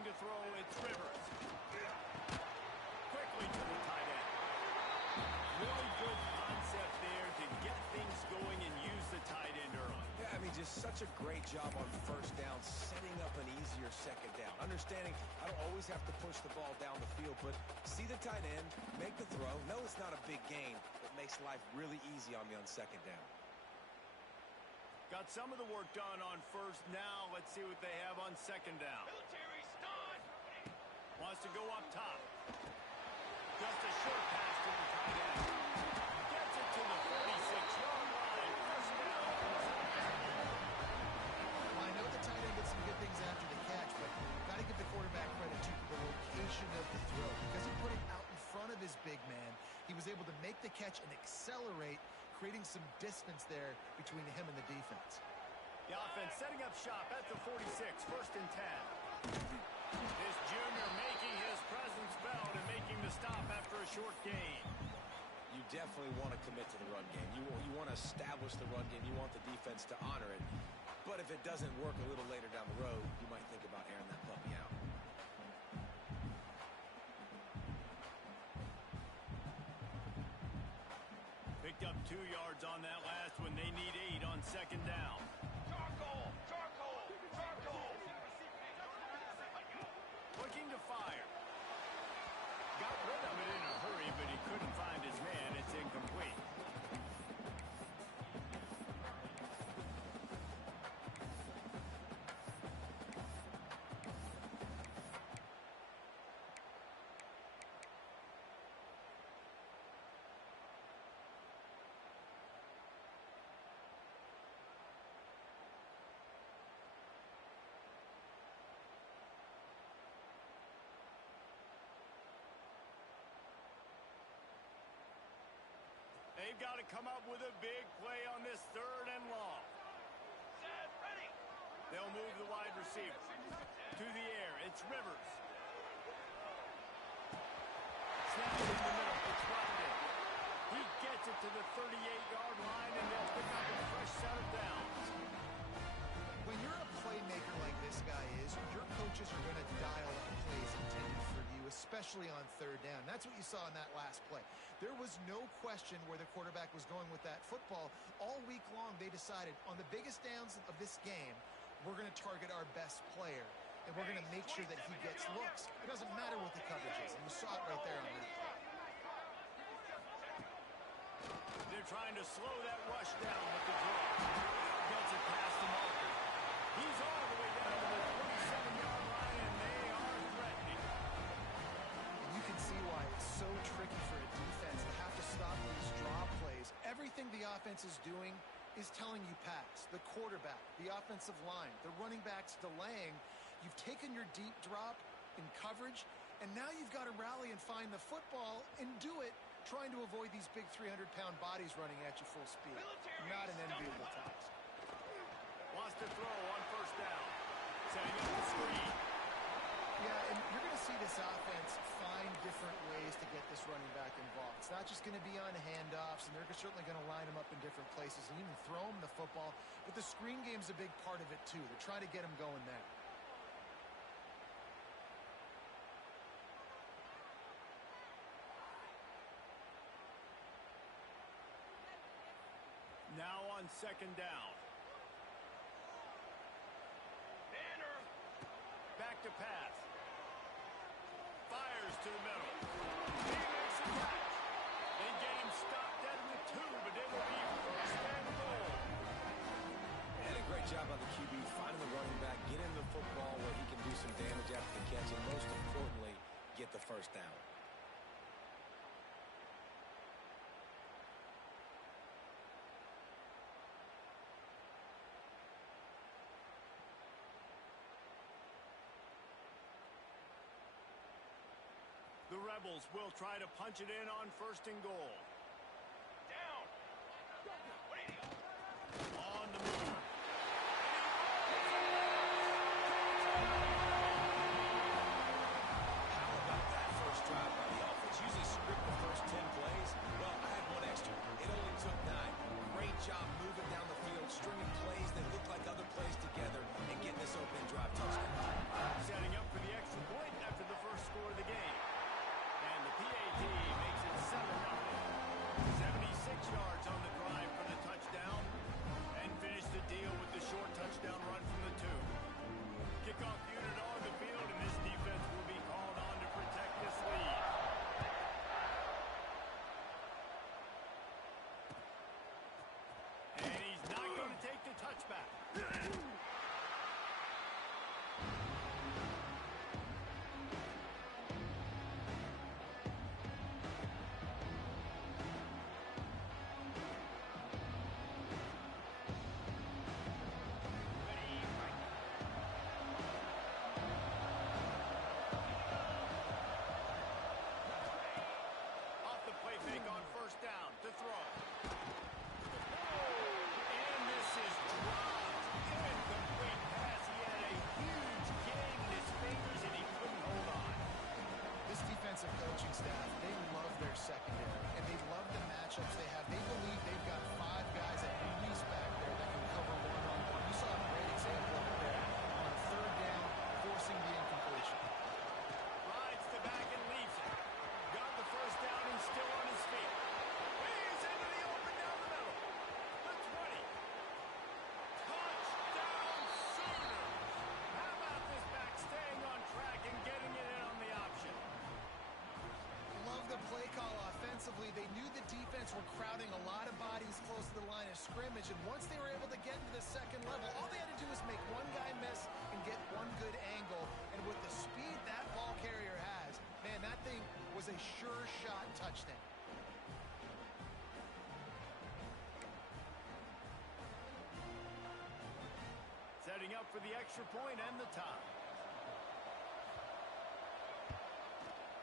Looking to throw, it's Rivers. Quickly to the tight end. Really good concept there to get things going and use the tight end early. Yeah, I mean, just such a great job on first down, setting up an easier second down. Understanding I don't always have to push the ball down the field, but see the tight end, make the throw. No, it's not a big gain. It makes life really easy on me on second down. Got some of the work done on first. Now let's see what they have on second down. Military stun. Wants to go up top. Just a short pass to the tight end. Gets it to the 46-yard line. First down. Well, I know the tight end did some good things after the catch, but got to give the quarterback credit to the location of the throw. Because he put it out in front of his big man, he was able to make the catch and accelerate, creating some distance there between him and the defense. The offense setting up shop at the 46, first and 10. This junior making his presence felt and making the stop after a short gain. You definitely want to commit to the run game. You want to establish the run game. You want the defense to honor it. But if it doesn't work a little later down the road, you might think about airing that puppy out. Picked up 2 yards on that last one. They need 8 on second down. Charcoal. Charcoal. Charcoal. Looking to fire. Got rid of it in a hurry, but he couldn't find his man. It's incomplete. They've got to come up with a big play on this third and long. Set. Ready. They'll move the wide receiver to the air. It's Rivers. Snap it in the middle. It's Rodgers. He gets it to the 38-yard line, and they'll pick up a fresh set of downs. When you're a playmaker like this guy is, your coaches are going to dial up plays intended for you, especially on third down. That's what you saw in that last play. There was no question where the quarterback was going with that football. All week long, they decided on the biggest downs of this game, we're going to target our best player, and we're going to make sure that he gets looks. It doesn't matter what the coverage is, and you saw it right there on that play. They're trying to slow that rush down with the draw. Gets it past the marker. He's all the way down to the 27-yard line, and they are threatening. And you can see why it's so tricky for a defense to have to stop these draw plays. Everything the offense is doing is telling you pass. The quarterback, the offensive line, the running backs delaying. You've taken your deep drop in coverage, and now you've got to rally and find the football and do it, trying to avoid these big 300-pound bodies running at you full speed. Not an enviable task. Wants to throw on first down. Setting up the screen. Yeah, and you're going to see this offense find different ways to get this running back involved. It's not just going to be on handoffs, and they're certainly going to line him up in different places and even throw him the football. But the screen game's a big part of it, too. They're trying to get him going there. Now on second down. Back to pass. Fires to the middle. He makes a catch. They get him stopped at the 2, but it will be first and goal. And a great job on the QB, finding the running back, get him the football where he can do some damage after the catch, and most importantly, get the first down. The Rebels will try to punch it in on first and goal. Down. On the move. How about that first drive by the offense? Usually script the first 10 plays. Well, I had one extra. It only took 9. Great job moving down the field, stringing plays that look like other plays together, and getting this opening drive touchdown. Setting up for the extra coaching staff, they love their secondary, and they love the matchups they have. They believe they've got 5 guys at least back there that can cover one-on-one. You saw a great example of it there on a third down, forcing the incompletion. Rides the back and leaves it. Got the first down and still on his feet. He's into the open down the middle. The 20. Touchdown Sooners. How about this back staying on track and getting it in on the option? Love the play call offensively. They knew the defense were crowding a lot of bodies close to the line of scrimmage, and once they were able to get into the second level, all they had to do was make one guy miss and get one good angle. And with the speed that ball carrier has, man, that thing was a sure shot touchdown. Setting up for the extra point and the tie.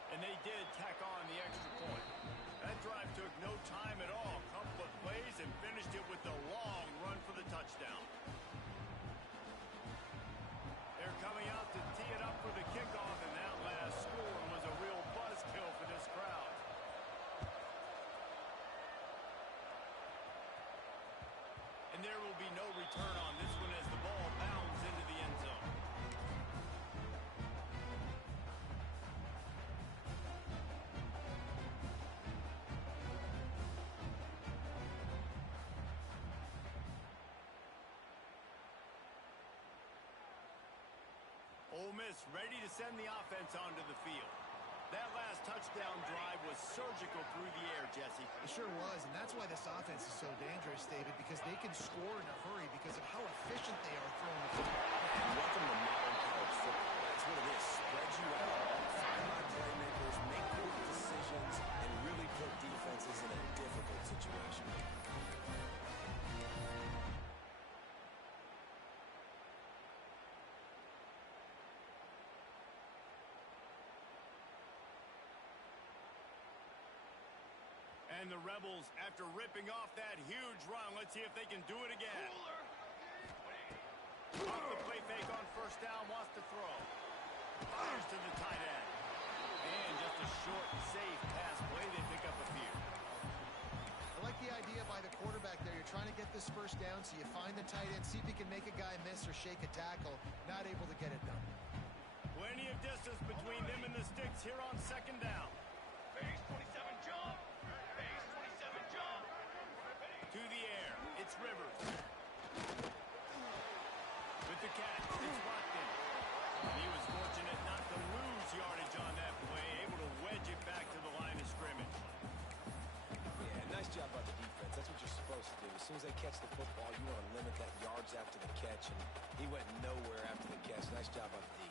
And they did tack on the extra point. That drive took no time at all. Couple of plays and finished it with the long run for the touchdown. They're coming out to tee it up for the kickoff, and that last score was a real buzzkill for this crowd. And there will be no return on this one as the ball bounds into the end zone. Ole Miss ready to send the offense onto the field. That last touchdown drive was surgical through the air, Jesse. It sure was, and that's why this offense is so dangerous, David, because they can score in a hurry because of how efficient they are throwing the football. And welcome to modern college football. That's what it is. Spread you out, find my playmakers, make quick decisions, and really put defenses in a difficult situation. And the Rebels, after ripping off that huge run, let's see if they can do it again. Off the play fake on first down, wants to throw. Fires to the tight end. And just a short and safe pass play. They pick up a few. I like the idea by the quarterback there. You're trying to get this first down, so you find the tight end, see if he can make a guy miss or shake a tackle. Not able to get it done. Plenty of distance between them and the sticks here on second down. Base 27 jump. Base 27 jump. To the air, it's Rivers. With the catch, it's Watkins. He was fortunate not to lose yardage on that play, able to wedge it back to the line of scrimmage. Yeah, nice job by the defense. That's what you're supposed to do. As soon as they catch the football, you want to limit that yards after the catch, and he went nowhere after the catch. Nice job by the D.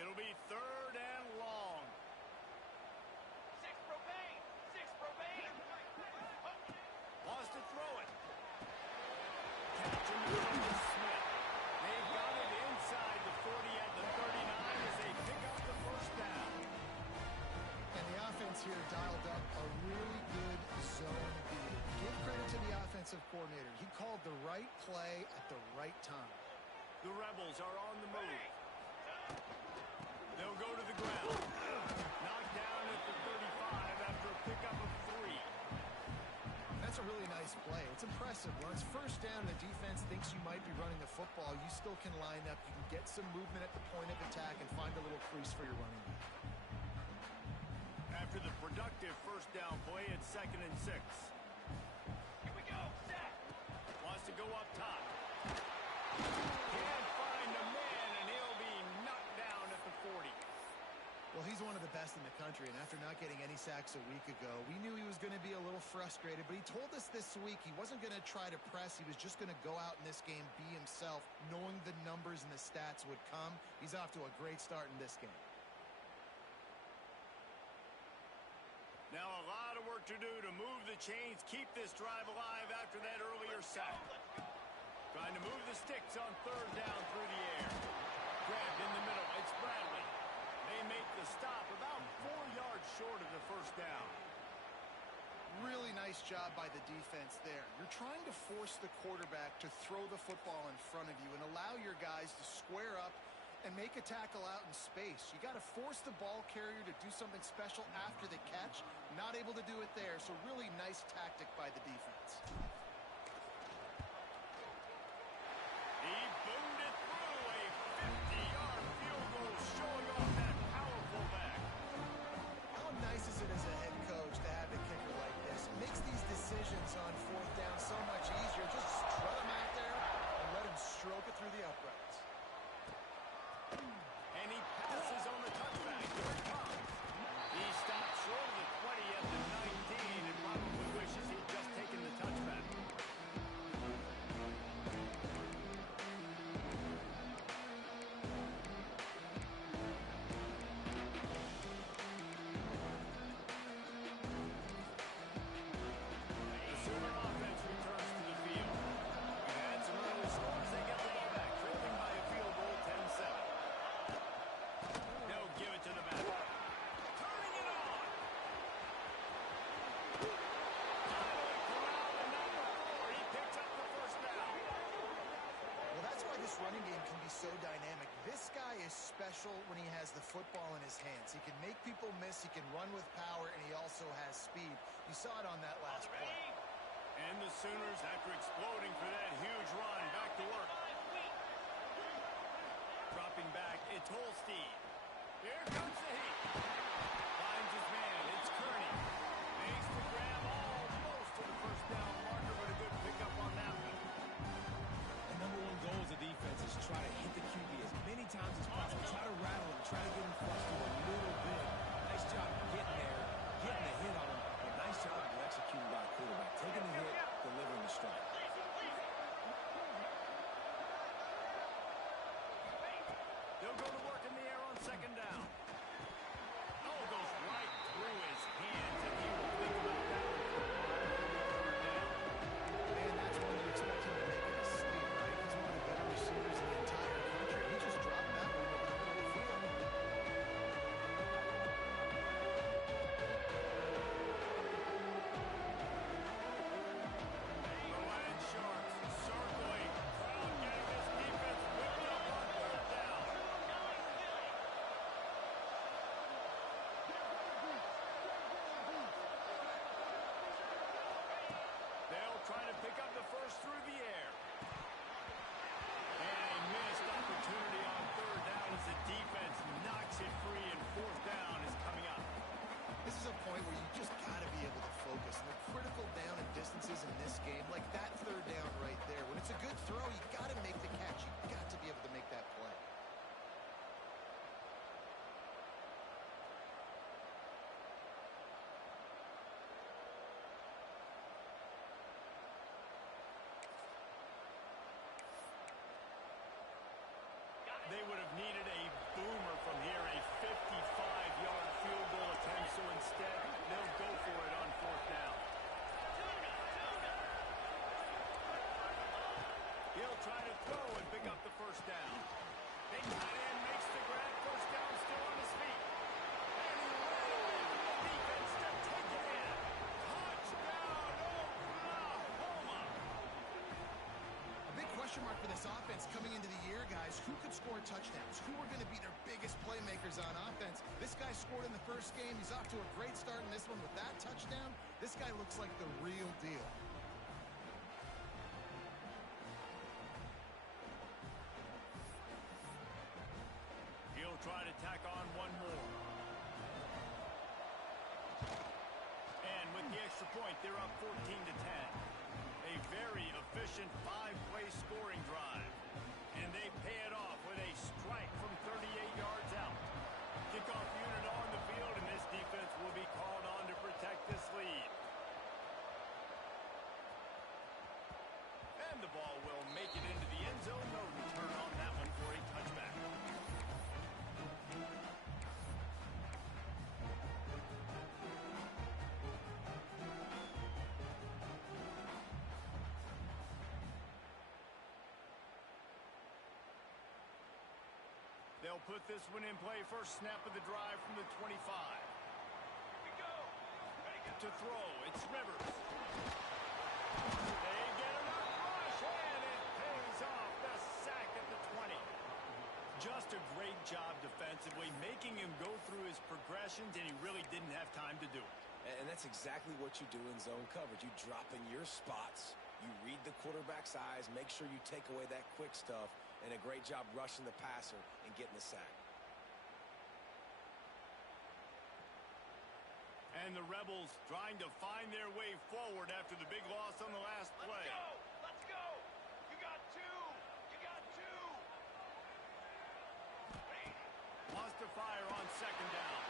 It'll be third and long. Six propane. Six propane. Wants to throw it. Catch in the middle to Smith. They've got it inside the 40 at the 39 as they pick up the first down. And the offense here dialed up a really good zone beat. Give credit to the offensive coordinator. He called the right play at the right time. The Rebels are on the move. They'll go to the ground. Knocked down at the 35 after a pickup of 3. That's a really nice play. It's impressive. When it's first down and the defense thinks you might be running the football, you still can line up. You can get some movement at the point of attack and find a little crease for your running back. After the productive first down play, it's 2nd and 6. Here we go. Set. Wants to go up top. Can't find a man, and he'll be knocked down at the 40. Well, he's one of the best in the country, and after not getting any sacks a week ago, we knew he was going to be a little frustrated, but he told us this week he wasn't going to try to press. He was just going to go out in this game, be himself, knowing the numbers and the stats would come. He's off to a great start in this game. Now a lot of work to do to move the chains, keep this drive alive after that earlier sack. Trying to move the sticks on third down through the air. Grabbed in the middle. It's Bradley. They make the stop about 4 yards short of the first down. Really nice job by the defense there. You're trying to force the quarterback to throw the football in front of you and allow your guys to square up and make a tackle out in space. You got to force the ball carrier to do something special after the catch. Not able to do it there, so really nice tactic by the defense. He boomed it through a 50-yard field goal, showing off that powerful back. How nice is it as a head coach to have a kicker like this? It makes these decisions on fourth down so much easier. Just strut him out there and let him stroke it through the uprights. And he passes on the touchback. Here it comes. He stopped short of the 20 at the 19 and probably wishes he'd just taken the touchback. The Sooner offense returns to the field. We've had some early scores. They get the ball back, trailing by a field goal, 10-7. They'll give it to the back. Turning it on. Finally corralled at number 4. He picks up the first down. Well, that's why this running game can be so dynamic. This guy is special when he has the football in his hands. He can make people miss, he can run with power, and he also has speed. You saw it on that last play. And the Sooners, after exploding for that huge run, back to work. Dropping back, it's Holstein. Here comes the heat. Finds his man, it's Kearney. Makes the grab almost to the first down marker, but a good pickup on that one. The number one goal as a defense is try to hit the QB as many times as possible. Try to rattle him, try to get him frustrated a little bit. Nice job getting there, getting the hit on him. But nice job of executing by the quarterback. Taking the hit, delivering the strike. They'll go to work in the air on second down. Oh, goes right through his hands, and he will think about that one for a while. Man, that's when you expect him to make it a sleep, right? He's one of the better receivers in the entire country. He just dropped that one over the middle of the field. The Lion Sharks circling. Crowd getting this defense whipped up on third down. They'll try to pick up the first through the air. And a missed opportunity on third down as the defense knocks it free, and fourth down is coming up. This is a point where you just got to be able to focus. And the critical down and distances in this game, like that third down right there. When it's a good throw, you got to make the catch. You got to be able to make that play. They would have needed a boomer from here, a 55-yard field goal attempt, so instead they'll go for it on fourth down. He'll try to throw and pick up the first down. Big tight end makes the grab, first down, still on his feet. And he ran away from the defense to take it in. Touchdown, Oklahoma! A big question mark for this offense coming into the year, guys. Who could score touchdowns? Who are going to be their biggest playmakers on offense? This guy scored in the first game. He's off to a great start in this one with that touchdown. This guy looks like the real deal. He'll try to tack on one more. And with the extra point, they're up 14-10. A very efficient five-play scoring drive. And they pay it off with a strike from 38 yards out. Kickoff unit on the field, and this defense will be called on to protect this lead. And the ball will make it into the end zone. No return on that one for a touchback. They'll put this one in play. First snap of the drive from the 25. To throw, it's Rivers. They get enough rush, and it pays off. The sack at the 20. Just a great job defensively, making him go through his progressions, and he really didn't have time to do it. And that's exactly what you do in zone coverage. You drop in your spots, you read the quarterback's eyes, make sure you take away that quick stuff, and a great job rushing the passer and getting the sack. And the Rebels trying to find their way forward after the big loss on the last play. Let's go! Let's go! You got two! You got two! Wants to fire on second down.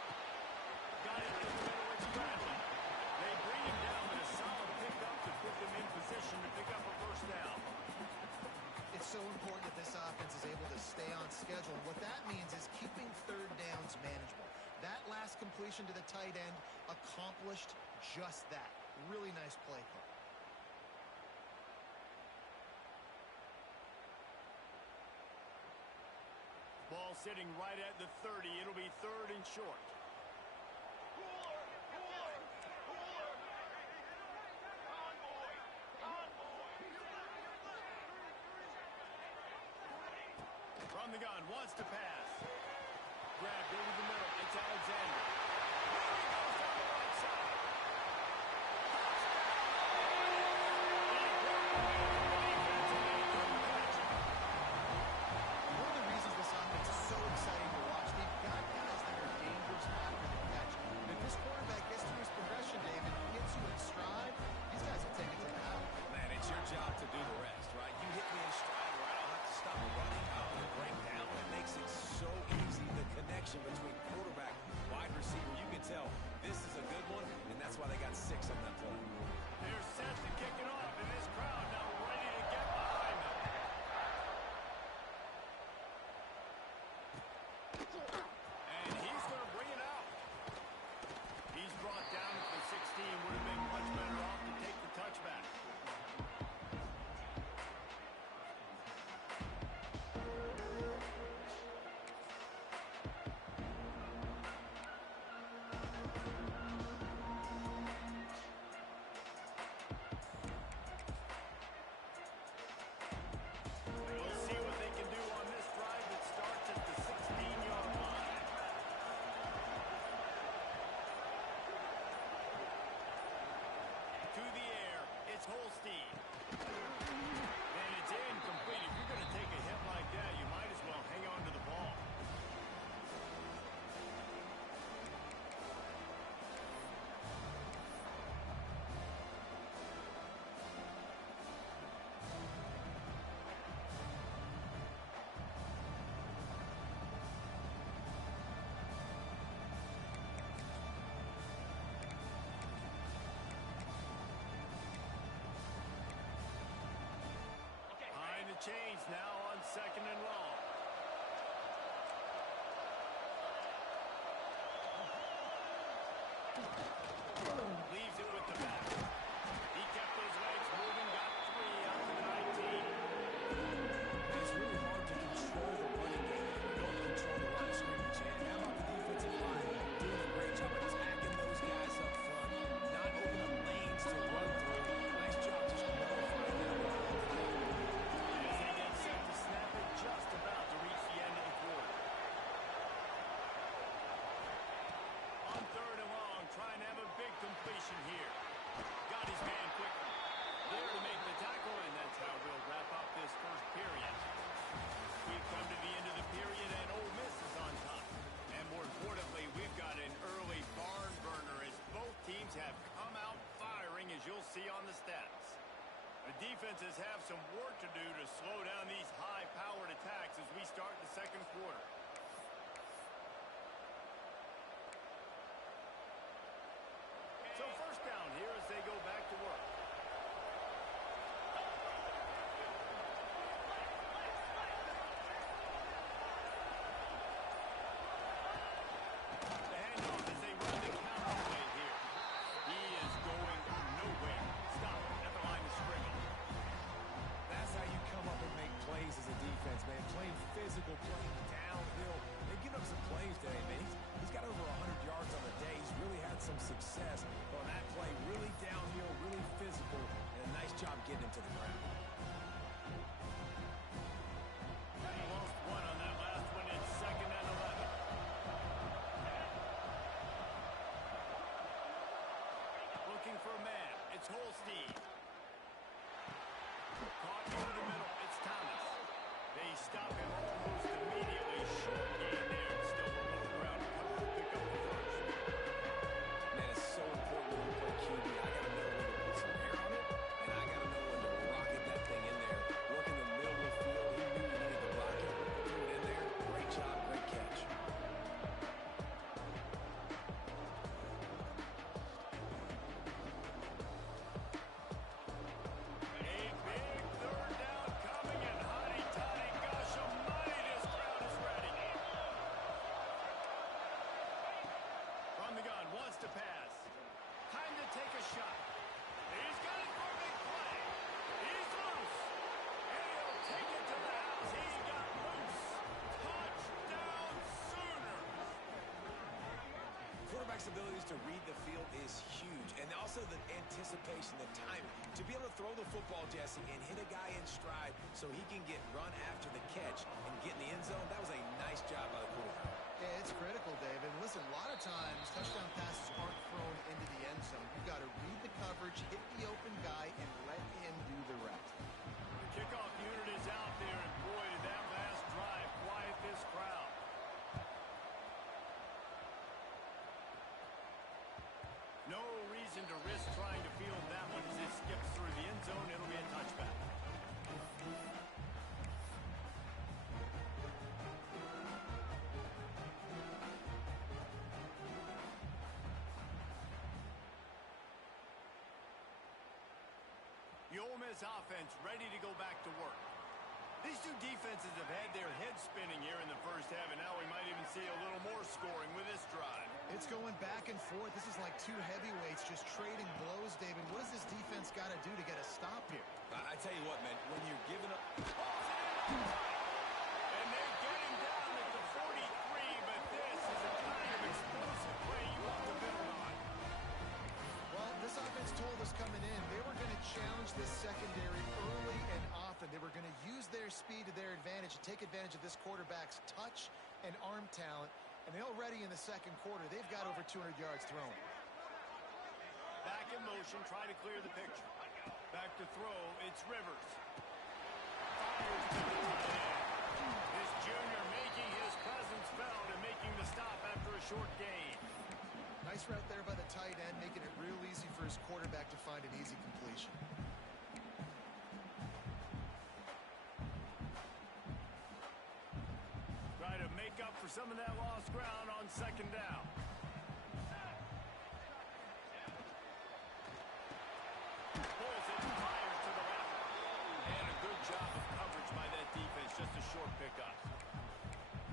Got it in the middle. It's Bradley. They bring him down with a solid pickup to put them in position to pick up a first down. It's so important that this offense is able to stay on schedule. What that means is keeping third downs manageable. That last completion to the tight end accomplished just that. Really nice play call. Ball sitting right at the 30. It'll be third and short. Cooler! Cooler! Cooler! Convoy! Convoy! From the gun, wants to pass. Grabbed over the middle. It's Alexander. Here he goes down the right side. One of the reasons this offense is so exciting to watch, they've got guys that are dangerous after the catch. And if this quarterback gets through his progression, David, hits you in stride, these guys will take it to the house. Man, it's your job to do the rest, right? You hit me in stride where I don't have to stop running. I don't have to break down. It makes it so easy. The connection between quarterback, wide receiver, you can tell this is a good one, and that's why they got 6 on that play. They're set to kick it off, and this crowd now ready to get behind them. And he's going to bring it out. He's brought down to the 16. Would have been much better off to take the touchback. We'll see what they can do on this drive that starts at the 16-yard line. To the air, it's Holstein. And it's incomplete. If you're going to take a hit like that, you might as well hang on to the ball. Okay. Behind the chains now on second and long. Leaves it with the back. He kept those legs moving, got 3 out to the 19. It's really hard to control the running game if you don't control the line of scrimmage. And how about the defensive line doing a great job of attacking those guys up front, not opening up lanes to run through. Nice job just nullifying that run off the field. As they get set to snap it, just about to reach the end of the quarter. On third and long, trying to have a big completion here. Got his man quickly. There to make the tackle, and that's how we'll wrap up this first period. We've come to the end of the period, and Ole Miss is on top. And more importantly, we've got an early barn burner as both teams have come out firing, as you'll see on the stats. The defenses have some work to do to slow down these high-powered attacks as we start the second quarter. So first down here as they go back to work. The handoff as they run the counter play here. He is going nowhere. Stop at the line of scrimmage. That's how you come up and make plays as a defense, man. Playing physical, playing down. it's Holstein. Caught through the middle. It's Thomas. They stop him almost immediately. Short gain there. Still a little ground to cover to pick up the first. Man, it's so important when you play QB. I got to know when to put some air on it, and I got to know when to rocket that thing in there. Work in the middle of the field. He knew he needed to rock it. Threw it in there. Great job. Great catch. To pass. Time to take a shot. He's got it for a big play. He's loose. And he'll take it to the house. He got loose. Touchdown Sooners. Quarterback's abilities to read the field is huge. And also the anticipation, the timing. To be able to throw the football, Jesse, and hit a guy in stride so he can get run after the catch and get in the end zone, that was a nice job by the quarterback. Yeah, it's critical, David. Listen, a lot of times touchdown passes aren't thrown into the end zone. You've got to read the coverage, hit the open guy, and let him do the rest. The kickoff unit is out there, and boy, did that last drive quiet this crowd. No reason to risk trying to field that one as it skips through the end zone. It'll be a touchback. The Ole Miss offense ready to go back to work. These two defenses have had their heads spinning here in the first half, and now we might even see a little more scoring with this drive. It's going back and forth. This is like two heavyweights just trading blows, David. What does this defense got to do to get a stop here? I tell you what, man, when you're giving up... And they get him down at the 43, but this is a kind of explosive play you want to build on. Well, this offense told us coming in they were going to challenge this secondary early and often. They were going to use their speed to their advantage and take advantage of this quarterback's touch and arm talent. And they already in the second quarter, they've got over 200 yards thrown. Back in motion, try to clear the picture. Back to throw, it's Rivers. Fires to the tight end. This junior making his presence felt and making the stop after a short gain. Nice route there by the tight end, making it real easy for his quarterback to find an easy completion. Try to make up for some of that lost ground on second down. Pulls it and fires to the left. And a good job of coverage by that defense. Just a short pickup.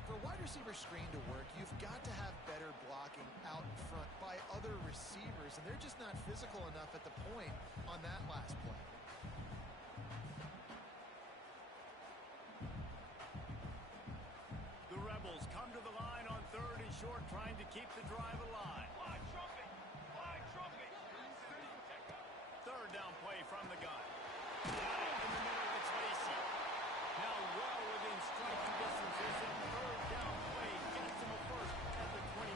For a wide receiver screen to work, you've got to have better blocking out in front by other receivers, and they're just not physical enough at the point on that last play. The Rebels come to the line on third and short, trying to keep the drive alive. Fly trumpet! Fly trumpet! Third down play from the gun. In the middle, it's Lacey. Now well within striking distances, and third down play gets him a first at the 29.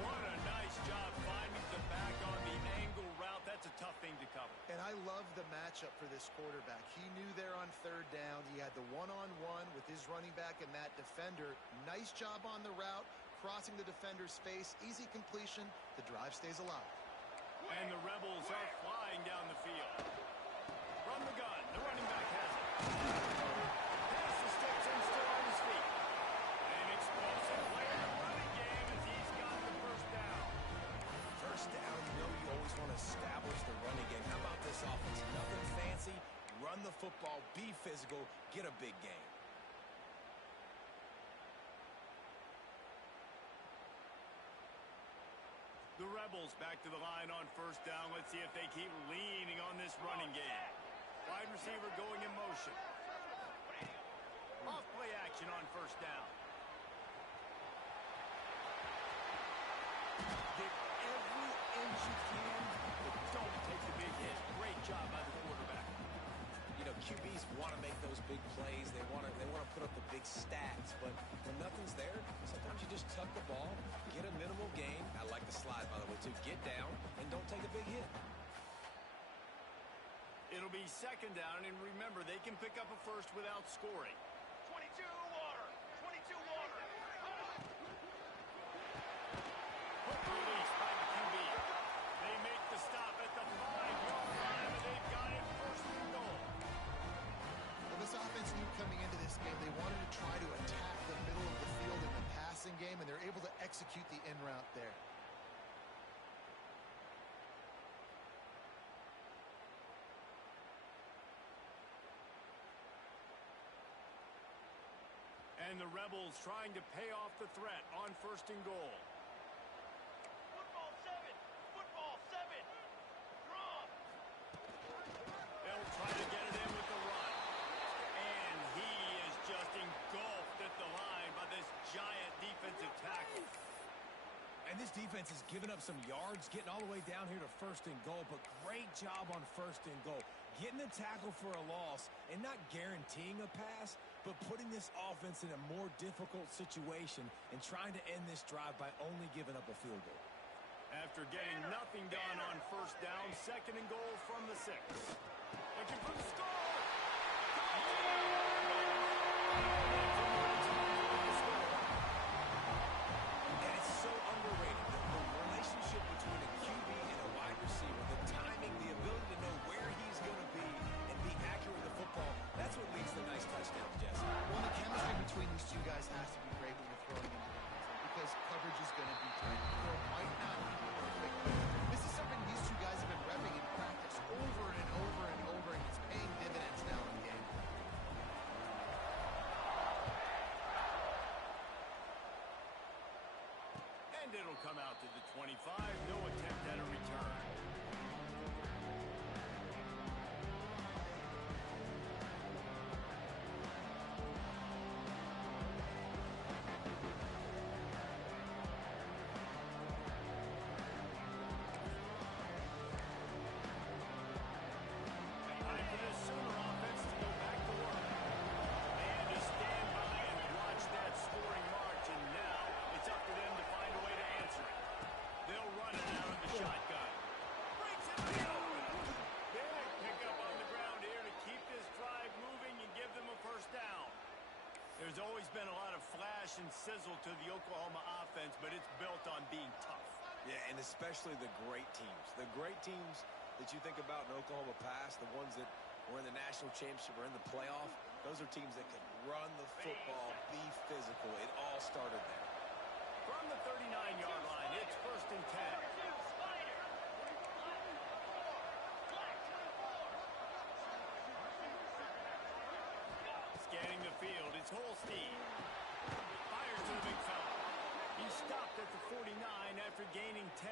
What a nice job finding the back on the angle route. That's a tough thing to cover. And I love the matchup for this quarterback. He knew there on third down. He had the one-on-one with his running back and that defender. Nice job on the route, crossing the defender's face. Easy completion. The drive stays alive. And the Rebels are flying down the field. From the gun, the running back has it. Pass the sticks and still on his feet. An explosive play in the running game as he's got the first down. First down, you know you always want to establish the running game. How about this offense? Nothing fancy. Run the football, be physical, get a big gain. The Rebels back to the line on first down. Let's see if they keep leaning on this running game. Wide receiver going in motion. Off play action on first down. Get every inch you can, but don't take the big hit. Great job by the quarterback. You know, QBs want to make those big plays. They want to put up the big stats. But when nothing's there, sometimes you just tuck the ball, get a minimal gain. I like the slide, by the way, too. Get down and don't take a big hit. be second down, and remember, they can pick up a first without scoring. 22 water. 22 water. Quick release by the QB. They make the stop at the 5-yard line, and they've got it first and goal. Well, this offense knew coming into this game they wanted to try to attack the middle of the field in the passing game, and they're able to execute the in route there. And the Rebels trying to pay off the threat on first and goal. Football 7. Football 7. Draw. They'll try to get it in with the run. And he is just engulfed at the line by this giant defensive tackle. And this defense has given up some yards, getting all the way down here to first and goal, but great job on first and goal. Getting the tackle for a loss and not guaranteeing a pass, but putting this offense in a more difficult situation and trying to end this drive by only giving up a field goal. After getting nothing done on first down, second and goal from the 6. Looking for the score! And it's so underrated. The relationship between a QB and a wide receiver, the timing, the ability to know where he's going to be and be accurate with the football, that's what leads to nice touchdowns, Jesse. Well, the chemistry between these two guys has to be great when you're throwing into the end zone because coverage is going to be tight. Throw might not be perfect. This is something these two guys have been repping in practice over and over and over, and it's paying dividends now in the game. And it'll come out to the 25. No attempt at a return. Time for this Sooner offense to go back to work. They had to stand by and watch that scoring march, and now it's up to them to find a way to answer it. They'll run it out of the shotgun. Breaks it open. Big pickup on the ground here to keep this drive moving and give them a first down. There's always been a lot of flash and sizzle to the Oklahoma offense, but it's built on being tough. Yeah, and especially the great teams. The great teams that you think about in Oklahoma past, the ones that were in the national championship or in the playoff, those are teams that can run the football, be physical. It all started there. From the 39-yard line, it's first and 10. Scanning the field, it's Holstein. Fires to the big fella. He stopped at the 49 after gaining 10.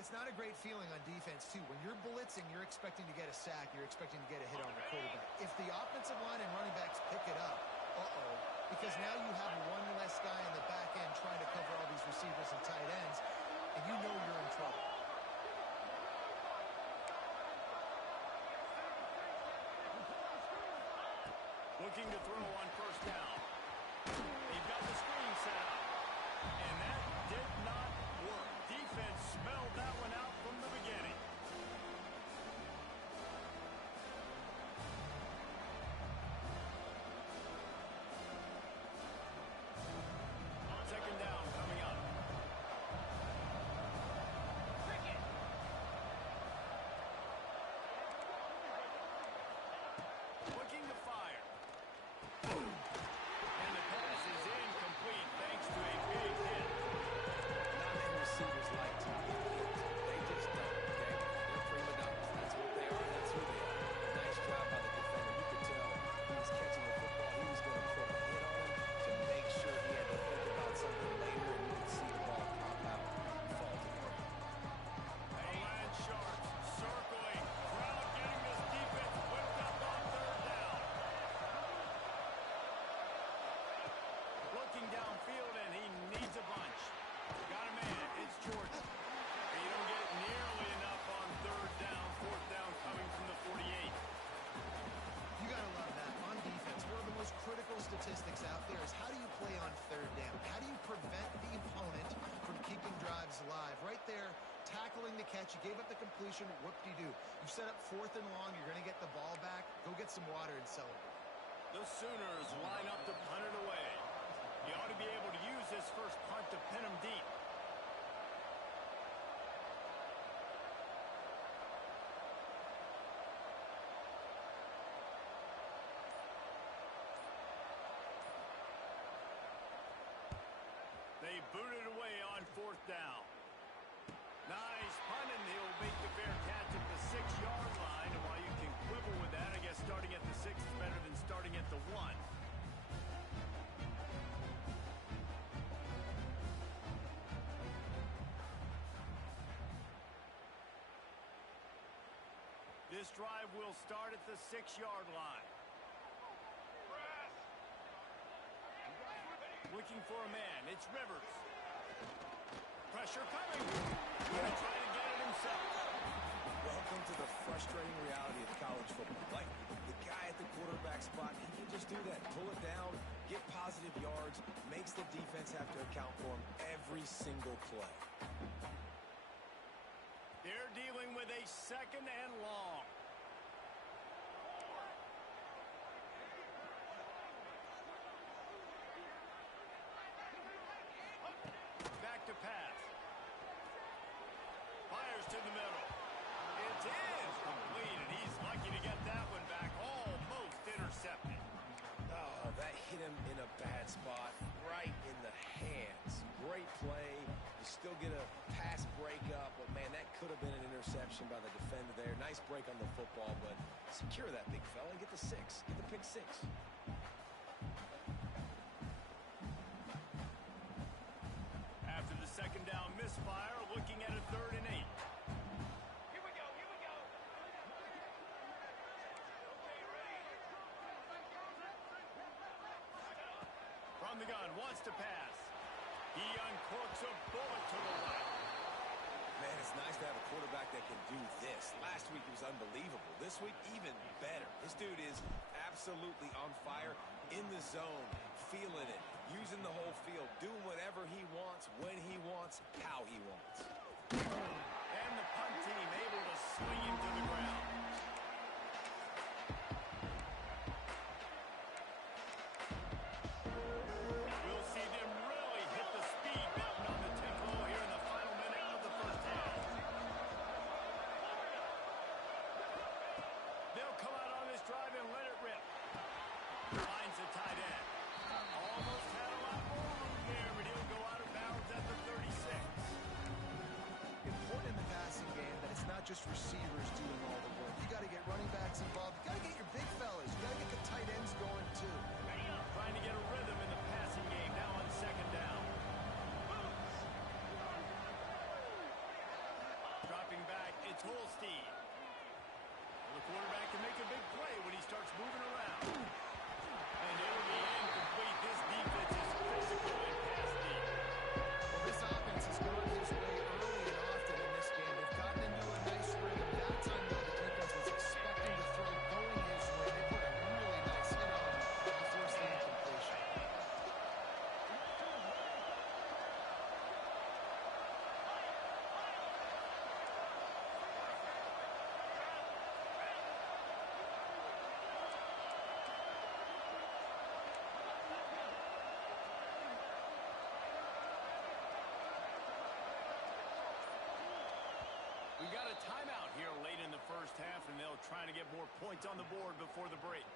It's not a great feeling on defense, too. When you're blitzing, you're expecting to get a sack. You're expecting to get a hit on the quarterback. If the offensive line and running backs pick it up, because now you have one less guy in the back end trying to cover all these receivers and tight ends, and you know you're in trouble. Looking to throw on first down. They've got the screen set up. And that did not work. Defense smelled that one out from the beginning. Second down coming up. Looking to fire. And the pass is incomplete thanks to a big hit. Not many receivers like to get hit. the catch. You gave up the completion. Whoop-de-doo. You set up 4th and long. You're going to get the ball back. Go get some water and celebrate. The Sooners line up to punt it away. You ought to be able to use this first punt to pin them deep. They boot it away on 4th down. Nice punt, and he'll make the fair catch at the 6-yard line. And while you can quibble with that, I guess starting at the 6 is better than starting at the 1. This drive will start at the 6-yard line. Looking for a man. It's Rivers. Pressure coming. Going to try to get it himself. Welcome to the frustrating reality of college football. Like, the guy at the quarterback spot, he can just do that. Pull it down, get positive yards, makes the defense have to account for him every single play. They're dealing with a 2nd and long. Back to pass. Fires to the middle. It's complete, and he's lucky to get that one back. Almost intercepted. Oh, that hit him in a bad spot, right in the hands. Great play. You still get a pass breakup, but man, that could have been an interception by the defender there. Nice break on the football, but secure that big fella and get the 6. Get the pick 6. After the 2nd down misfire, looking at a 3rd and 8. Here we go, here we go. Okay, ready? From the gun, wants to pass. He uncorks a bullet to the right. Man, it's nice to have a quarterback that can do this. Last week he was unbelievable. This week, even better. This dude is absolutely on fire, in the zone, feeling it, using the whole field, doing whatever he wants, when he wants, how he wants. And the punt team able to swing him to the ground. We'll see them really hit the speed button on the tempo here in the final minute of the first half. They'll come out on this drive and let it rip. Finds the tight end. Almost had a lot more room there, but he'll go out of bounds at the 36. Important in the passing game that it's not just receivers doing all the work. You got to get running backs involved. You got to get your big fellas. You got to get the tight ends going too. Trying to get a rhythm in the passing game now on 2nd down. Dropping back, it's Holstein. The quarterback can make a big play when he starts moving around. And it'll be incomplete. This defense is physical and pass deep. Well, this offense has gone his way early and often in this game. They've gotten into a nice rhythm. That time, though, the defense was expecting to throw going his way. They put a really nice hit on him to force the incompletion. We've got a timeout here late in the first half, and they'll try to get more points on the board before the break.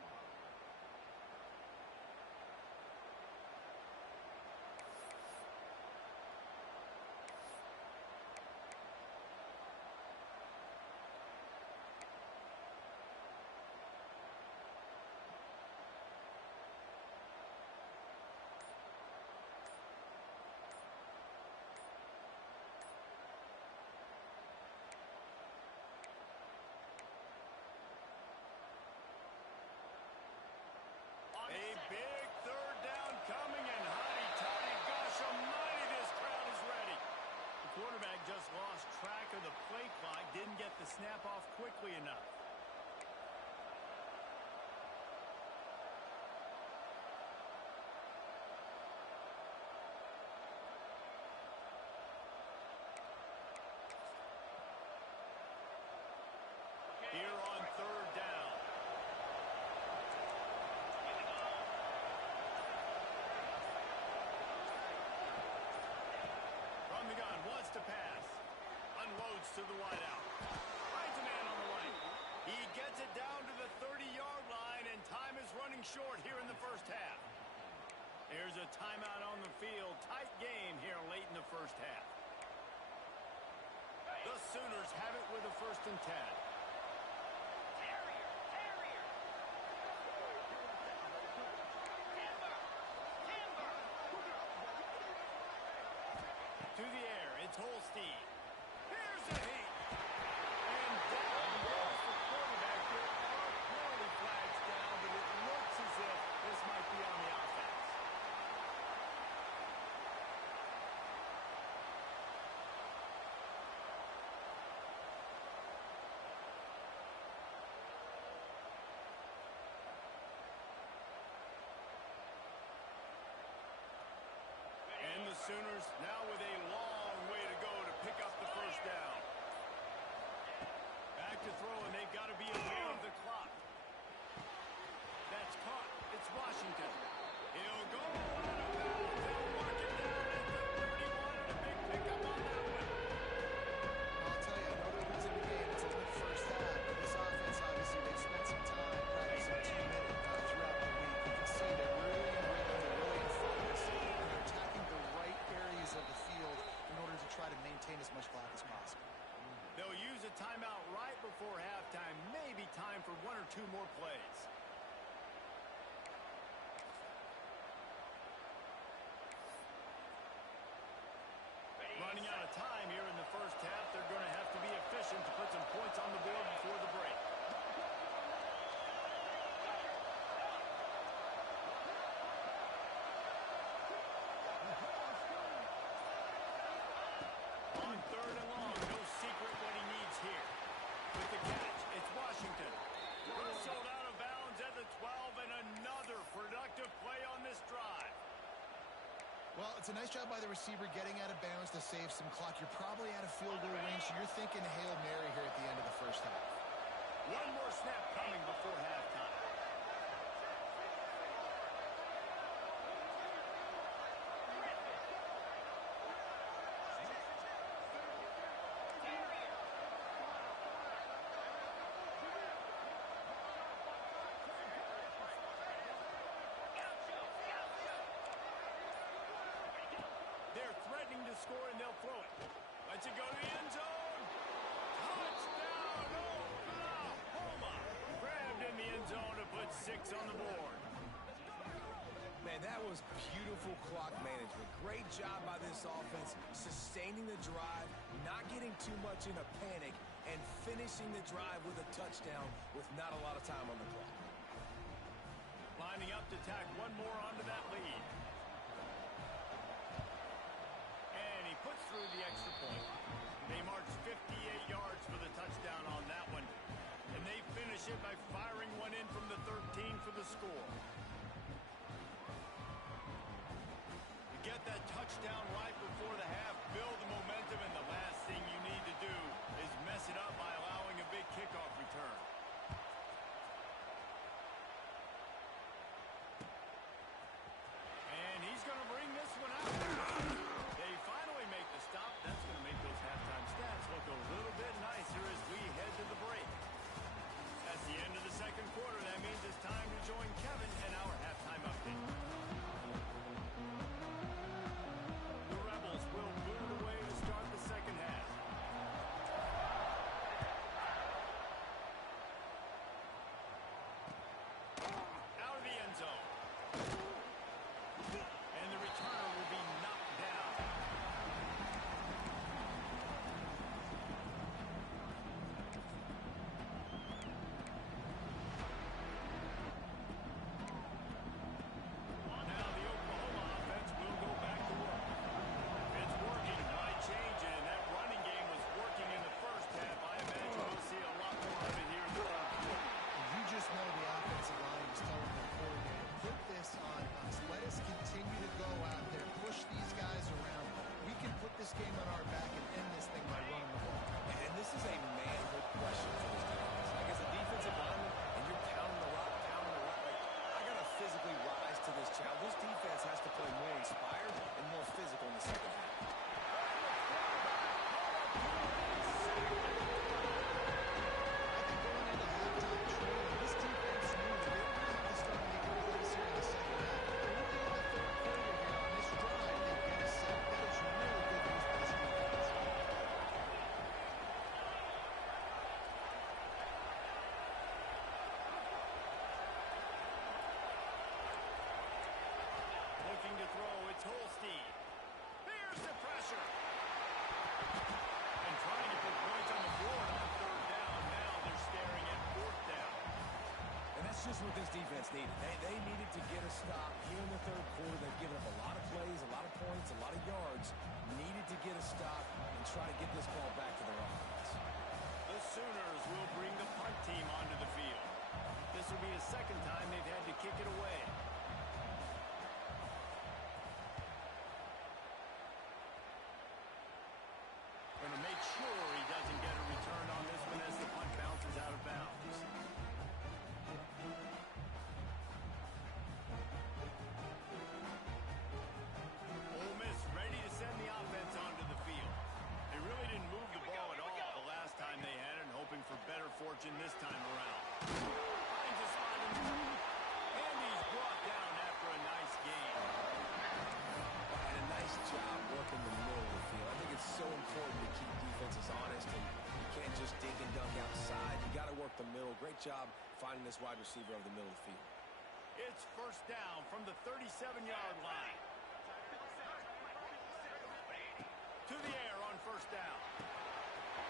A big 3rd down coming, and hotty-toddy, gosh almighty, this crowd is ready. The quarterback just lost track of the play clock, didn't get the snap off quickly enough. short here in the first half. Here's a timeout on the field. Tight game here late in the first half. The Sooners have it with a 1st and 10. To the air, it's Holstein. Here's a heat. And down goes the quarterback here. All penalty flags down, but it looks as if this might be on the offense. And the Sooners now with a long way to go to pick up the 1st down. Back to throw, and they've got to be aware of the clock. That's caught. It's Washington. He'll go out of bounds. They'll mark it down at the 31, and a big pickup on that one. I'll tell you, I know they're losing the game. It's only the first half. But this offense, obviously, they've spent some time practicing 2-minute throughout the week. You can see they're really in rhythm, they're really in focus, and they're attacking the right areas of the field in order to try to maintain as much clock as possible. They'll use a timeout right before halftime. Maybe time for 1 or 2 more plays. Running out of time here in the first half. They're going to have to be efficient to put some points on the board before the break. On 3rd and long, no secret what he needs here. With the catch, it's Washington. Wrestled out of bounds at the 12, and another productive play on this drive. Well, it's a nice job by the receiver getting out of bounds to save some clock. You're probably out of field goal range, so you're thinking Hail Mary here at the end of the first half. One more snap coming before halftime. They're threatening to score, and they'll throw it. Let's it go to the end zone. Touchdown, Oklahoma. Grabbed in the end zone to put 6 on the board. Man, that was beautiful clock management. Great job by this offense, sustaining the drive, not getting too much in a panic, and finishing the drive with a touchdown with not a lot of time on the clock. Lining up to tack one more onto that lead. And he puts through the extra point. They march 58 yards for the touchdown on that one. And they finish it by firing one in from the 13 for the score. You get that touchdown right before the half, build the momentum, and the last thing you need to do is mess it up by allowing a big kickoff return. And he's going to bring this one out. They finally make the stop. That's going to make those halftime stats look a little bit nicer as just what this defense needed. They needed to get a stop here in the third quarter. They've given up a lot of plays, a lot of points, a lot of yards. Needed to get a stop and try to get this ball back to their offense. The Sooners will bring the punt team onto the field. This will be the second time they've had to kick it away. Going to make sure he doesn't get a return on this one as the punt bounces out of bounds. Ole Miss ready to send the offense onto the field. They really didn't move the ball at all the last time they had it, and hoping for better fortune this time around. Finds a spot in the middle. And he's brought down after a nice game. And a nice job working the middle of the field. I think it's so important to keep defenses honest, and you can't just dink and dunk outside. You got to work the middle. Great job finding this wide receiver over the middle of the field. It's first down from the 37-yard line. To the air on first down.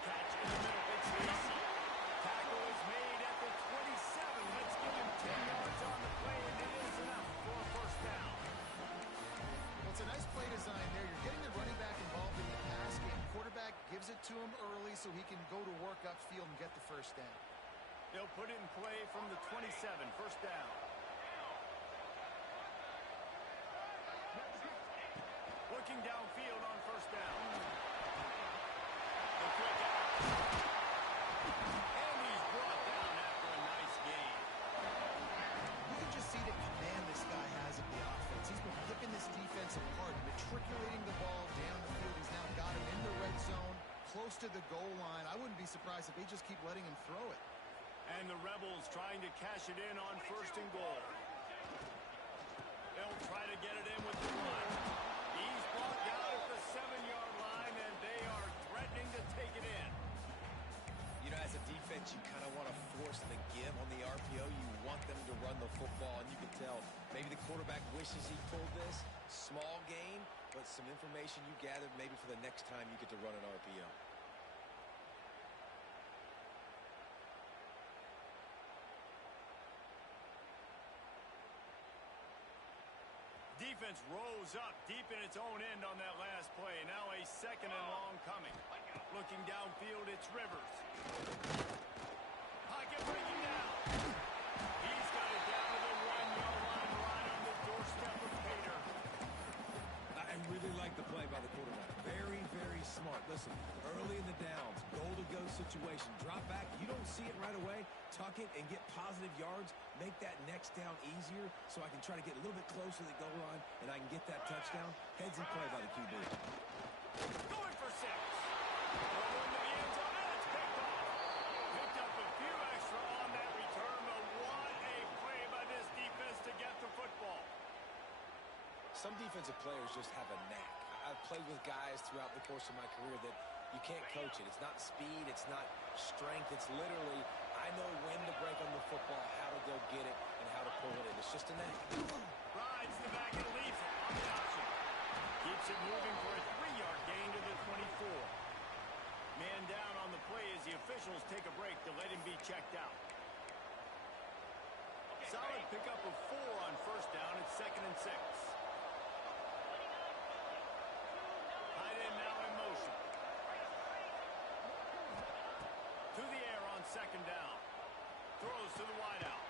Catch in the middle. It's easy. Tackle is made at the 27. Let's give him 10 yards on the play, and it is enough for a first down. Well, it's a nice play design there. You're getting the running back involved in the pass game. Quarterback gives it to him early so he can go to work upfield and get the first down. They'll put it in play from the 27. First down. Looking downfield on first down. The quick out. And he's brought down after a nice game. You can just see the command this guy has of the offense. He's been picking this defense apart, matriculating the ball down the field. He's now got him in the red zone, close to the goal line. I wouldn't be surprised if they just keep letting him throw it. And the Rebels trying to cash it in on first and goal. They'll try to get it in with the run. He's brought down at the 7-yard line, and they are threatening to take it in. You know, as a defense, you kind of want to force the give on the RPO. You want them to run the football, and you can tell maybe the quarterback wishes he pulled this. Small gain, but some information you gathered maybe for the next time you get to run an RPO. Defense rose up deep in its own end on that last play. Now a second and long coming. Looking downfield, it's Rivers. Pocket breaking down. He's got it down to the 1-yard line, right on the doorstep of Pater. I really like the play by the quarterback. Very, very smart. Listen, early in the downs, goal-to-go situation. Drop back. You don't see it right away. Tuck it and get positive yards. Make that next down easier so I can try to get a little bit closer to the goal line and I can get that touchdown. Heads in play by the QB. Going for 6. Throw into the end zone, and it's picked off. Picked up a few extra on that return, but what a play by this defense to get the football. Some defensive players just have a knack. I've played with guys throughout the course of my career that you can't coach it. It's not speed. It's not strength. It's literally, I know when to break on the football, how to go get it, and how to pull it in. It's just a knack. Rides the back and leaves it on the option. Keeps it moving for a 3-yard gain to the 24. Man down on the play as the officials take a break to let him be checked out. Solid pickup of 4 on first down. It's 2nd and 6. Tight end now in motion. To the air on 2nd down. Throws to the wideout.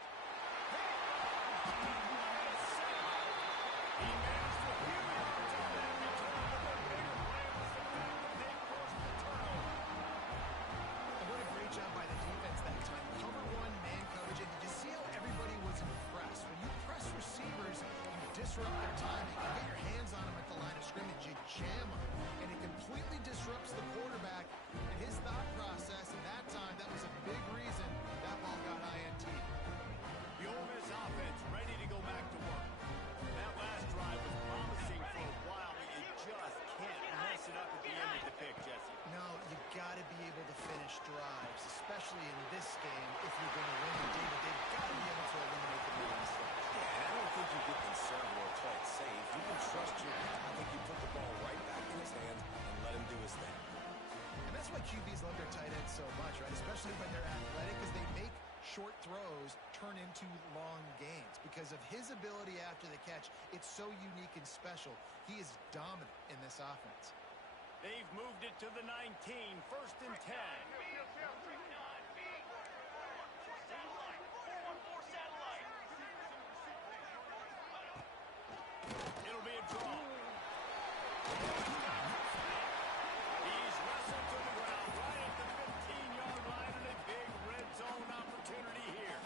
He managed a few yards on that return, but the bigger play was the fact that they forced the turnover. And what a great job by the defense that time. Cover 1, man coverage, and did you see how everybody was impressed? When you press receivers, you disrupt their timing. You get your hands on them at the line of scrimmage, you jam them, and it completely disrupts the quarterback and his thought process. And that time, that was a big reason that ball got INT. The Ole Miss offense ready to go back to work. That last drive was promising for a while, but you just can't mess it up at the end of the pick, Jesse. No, you got to be able to finish drives, especially in this game. If you're going to win it, David, they've got to be able to eliminate the big mistakes. Yeah, and I don't think you get concerned or play it safe. You can trust your guy. I think you put the ball right back in his hands and let him do his thing. And that's why QBs love their tight ends so much, right? Especially when they're athletic, because they make short throws turn into long gains because of his ability after the catch. It's so unique and special. He is dominant in this offense. They've moved it to the 19, 1st and 10. It'll be a draw. He's wrestled to the ground right at the 15-yard line, and a big red zone opportunity here.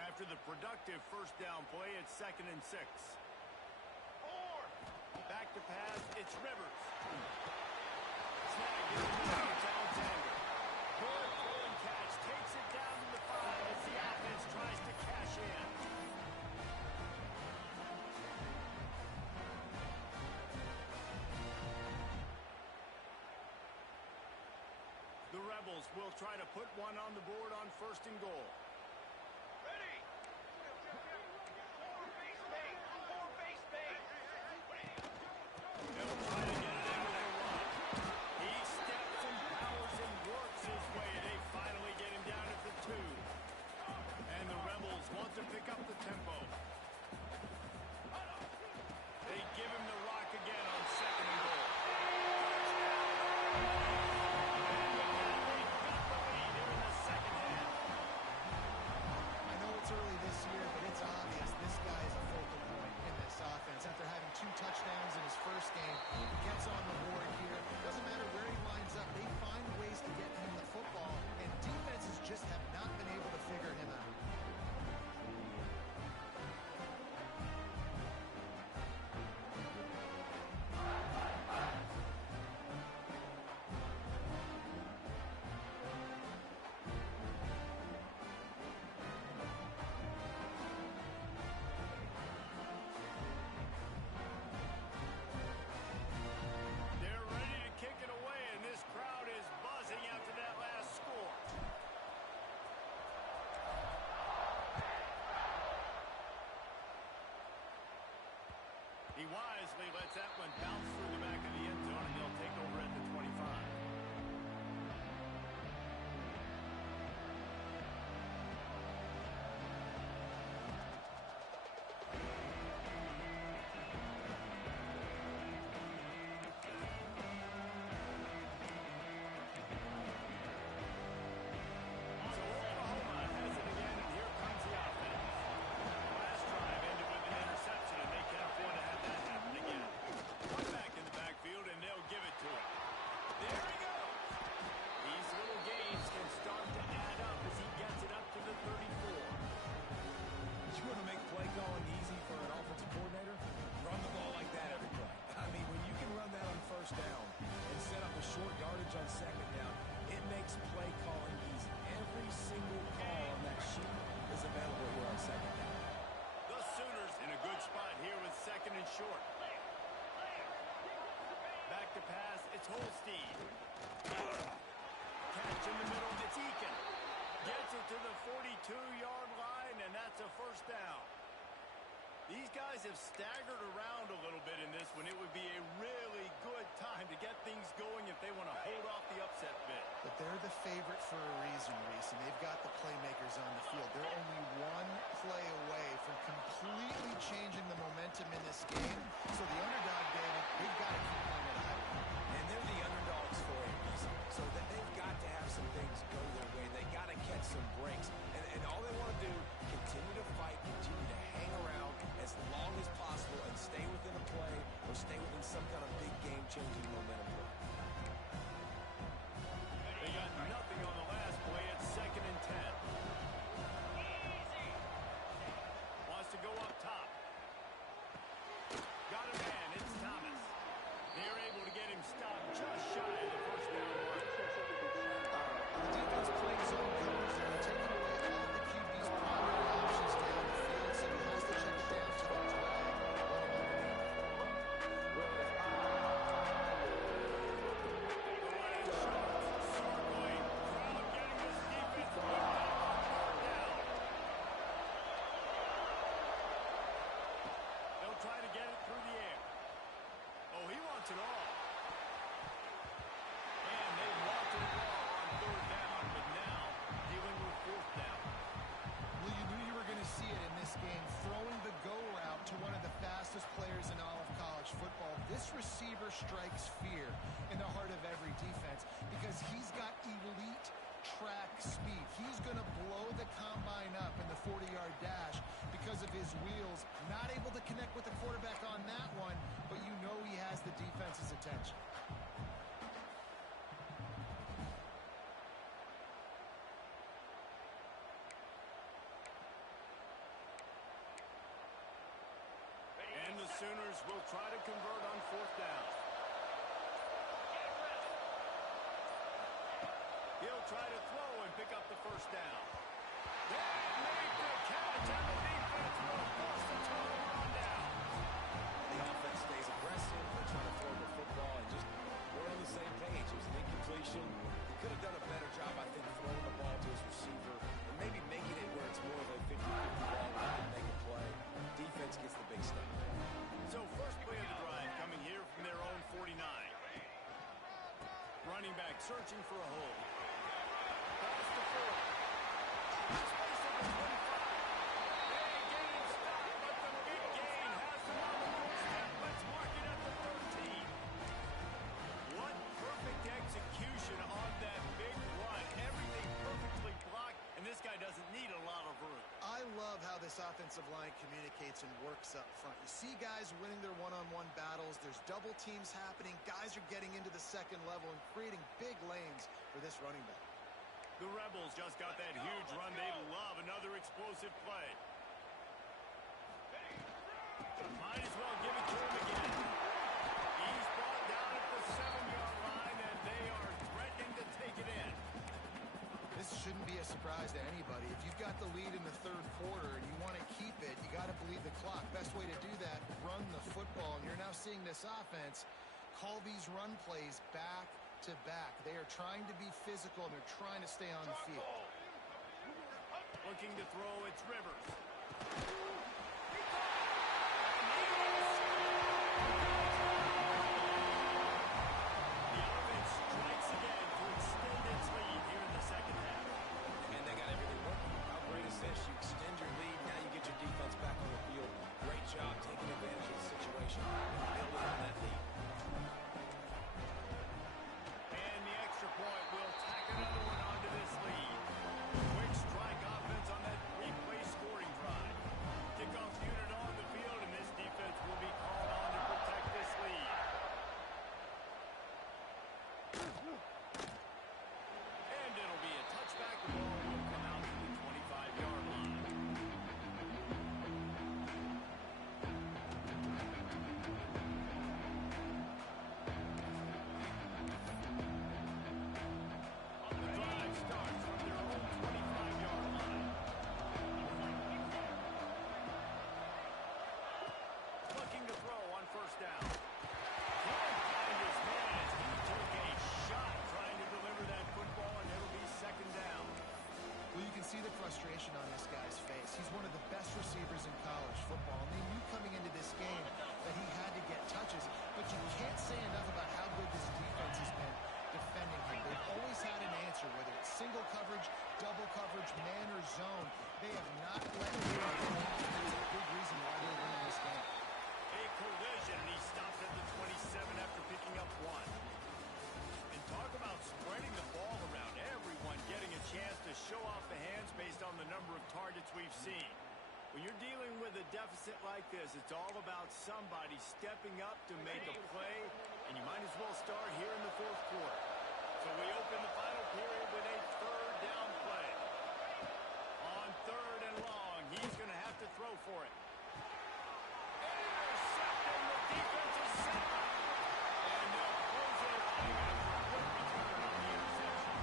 After the productive first down play, it's 2nd and 6. Back to pass, it's Rivers. Snag in the middle, it's Alexander. Good throwing catch, takes it down to the 5 as the offense tries to cash in. The Rebels will try to put one on the board on 1st and goal. They'll try to get it in with a run. He steps and powers and works his way. They finally get him down at the 2. And the Rebels want to pick up the tempo. They give him the rock again on 2nd and goal. They've got the lead here in the second half. I know it's early this year, but it's obvious this guy is a focal point in this offense. After having 2 touchdowns in his first game, he gets on the board here. Doesn't matter where he lines up, they find ways to get him the football, and defenses just have not been able to figure him out. They're ready to kick it away, and this crowd is buzzing after that last score. He wisely lets that one bounce through the back of the end zone, and they'll take over at the 25. So Oklahoma has it again, and here comes the offense. Last drive ended with an interception, and they can't afford to have that happen again. One back in the backfield, and they'll give it to him. There he goes. These little gains can start to add up as he gets it up to the 34. You want to make play calling easy for an offensive coordinator? Run the ball like that every play. I mean, when you can run that on 1st down and set up a short yardage on 2nd down, it makes play calling easy. Every single call on that sheet is available here on 2nd down. The Sooners in a good spot here with 2nd and short. Back to pass, it's Holstein. Catch in the middle, it's Eakin. Gets it to the 42-yard line, and that's a 1st down. These guys have staggered around a little bit in this one. It would be a really good time to get things going if they want to hold off the upset bid. But they're the favorite for a reason, Reese, and they've got the playmakers on the field. They're only one play away from completely changing the momentum in this game. So the underdog, David, they've got to keep playing it high. And they're the underdogs for a reason. So that they've got to have some things go their way. They got to catch some breaks. And all they want to do, continue to fight, continue to hang around as long as possible and stay within a play or stay within some kind of big game-changing momentum play. They got nothing on the last play. It's 2nd and 10. Wants to go up top. Got a man. It's Thomas. They're able to get him stopped just shy of the 1st down mark. The defense playing zone covers. They're taking away all the QB's primary options down points at all. And they walked it along on third down, but now dealing with fourth down. Well, you knew you were going to see it in this game, throwing the go route to one of the fastest players in all of college football. This receiver strikes fear in the heart of every defense because he's got elite track speed. He's going to blow the combine up in the 40-yard dash because of his wheels. Not able to connect with the quarterback on that one, but you know he has the defense's attention. And the Sooners will try to convert on fourth down. He'll try to throw and pick up the first down. They make the catch, and the defense will force the turnover on down. The offense stays aggressive. They're trying to throw the football, and just we're on the same page. It was an incompletion. He could have done a better job, I think, throwing the ball to his receiver and maybe making it where it's more of a 50-50 ball where he can make a play. Defense gets the big stop. So first play of the drive coming here from their own 49. Running back searching for a hole. Pass to 40. Space at the 25. They gain stop, but the big gain has them on the doorstep. Let's mark it at the 13. What perfect execution on that big run. Everything perfectly blocked, and this guy doesn't need a lot of room. I love how this offensive line communicates and works up front. You see guys winning their one-on-one battles. There's double teams happening. Guys are getting into the second level and creating big lanes for this running back. The Rebels just got that huge run. They love another explosive play. Might as well give it to him again. He's brought down at the 7-yard line, and they are threatening to take it in. This shouldn't be a surprise to anybody. If you've got the lead in the third quarter and you want to keep it, you got to believe the clock. Best way to do that, run the football. And you're now seeing this offense call these run plays back to back. They are trying to be physical, and they're trying to stay on the field. Looking to throw, it's Rivers. The offense strikes again to extend its lead here in the second half. And they got everything working. How great is this? You extend your lead. Now you get your defense back on the field. Great job taking advantage of the situation and building on that lead. And the extra point will tack another one onto this lead. Quick strike offense on that three-play scoring drive. Kickoff unit on the field, and this defense will be called on to protect this lead. And it'll be a touchback. The ball will come out to the 25-yard line. The drive starts from their own 25-yard line. Looking to throw on first down. Can't find his man as he took a shot trying to deliver that football, and it'll be second down. Well, you can see the frustration on this guy's face. He's one of the best receivers in college football, and they knew coming into this game that he had to get touches, but you can't say enough about how good this defense has been defending him. They've always had an answer, whether it's single coverage, double coverage, man or zone. They have not let him do it. That's a big reason why they're winning this game. A collision, and he stopped at the 27 after picking up one. And talk about spreading the ball around. Everyone getting a chance to show off the hands based on the number of targets we've seen. When you're dealing with a deficit like this, it's all about somebody stepping up to make a play, and you might as well start here in the fourth quarter. So we open the final period with a third down play. On third and long, he's going to have to throw for it. Intercepting, the defense is set up. And they'll close it out after a quick return on the interception.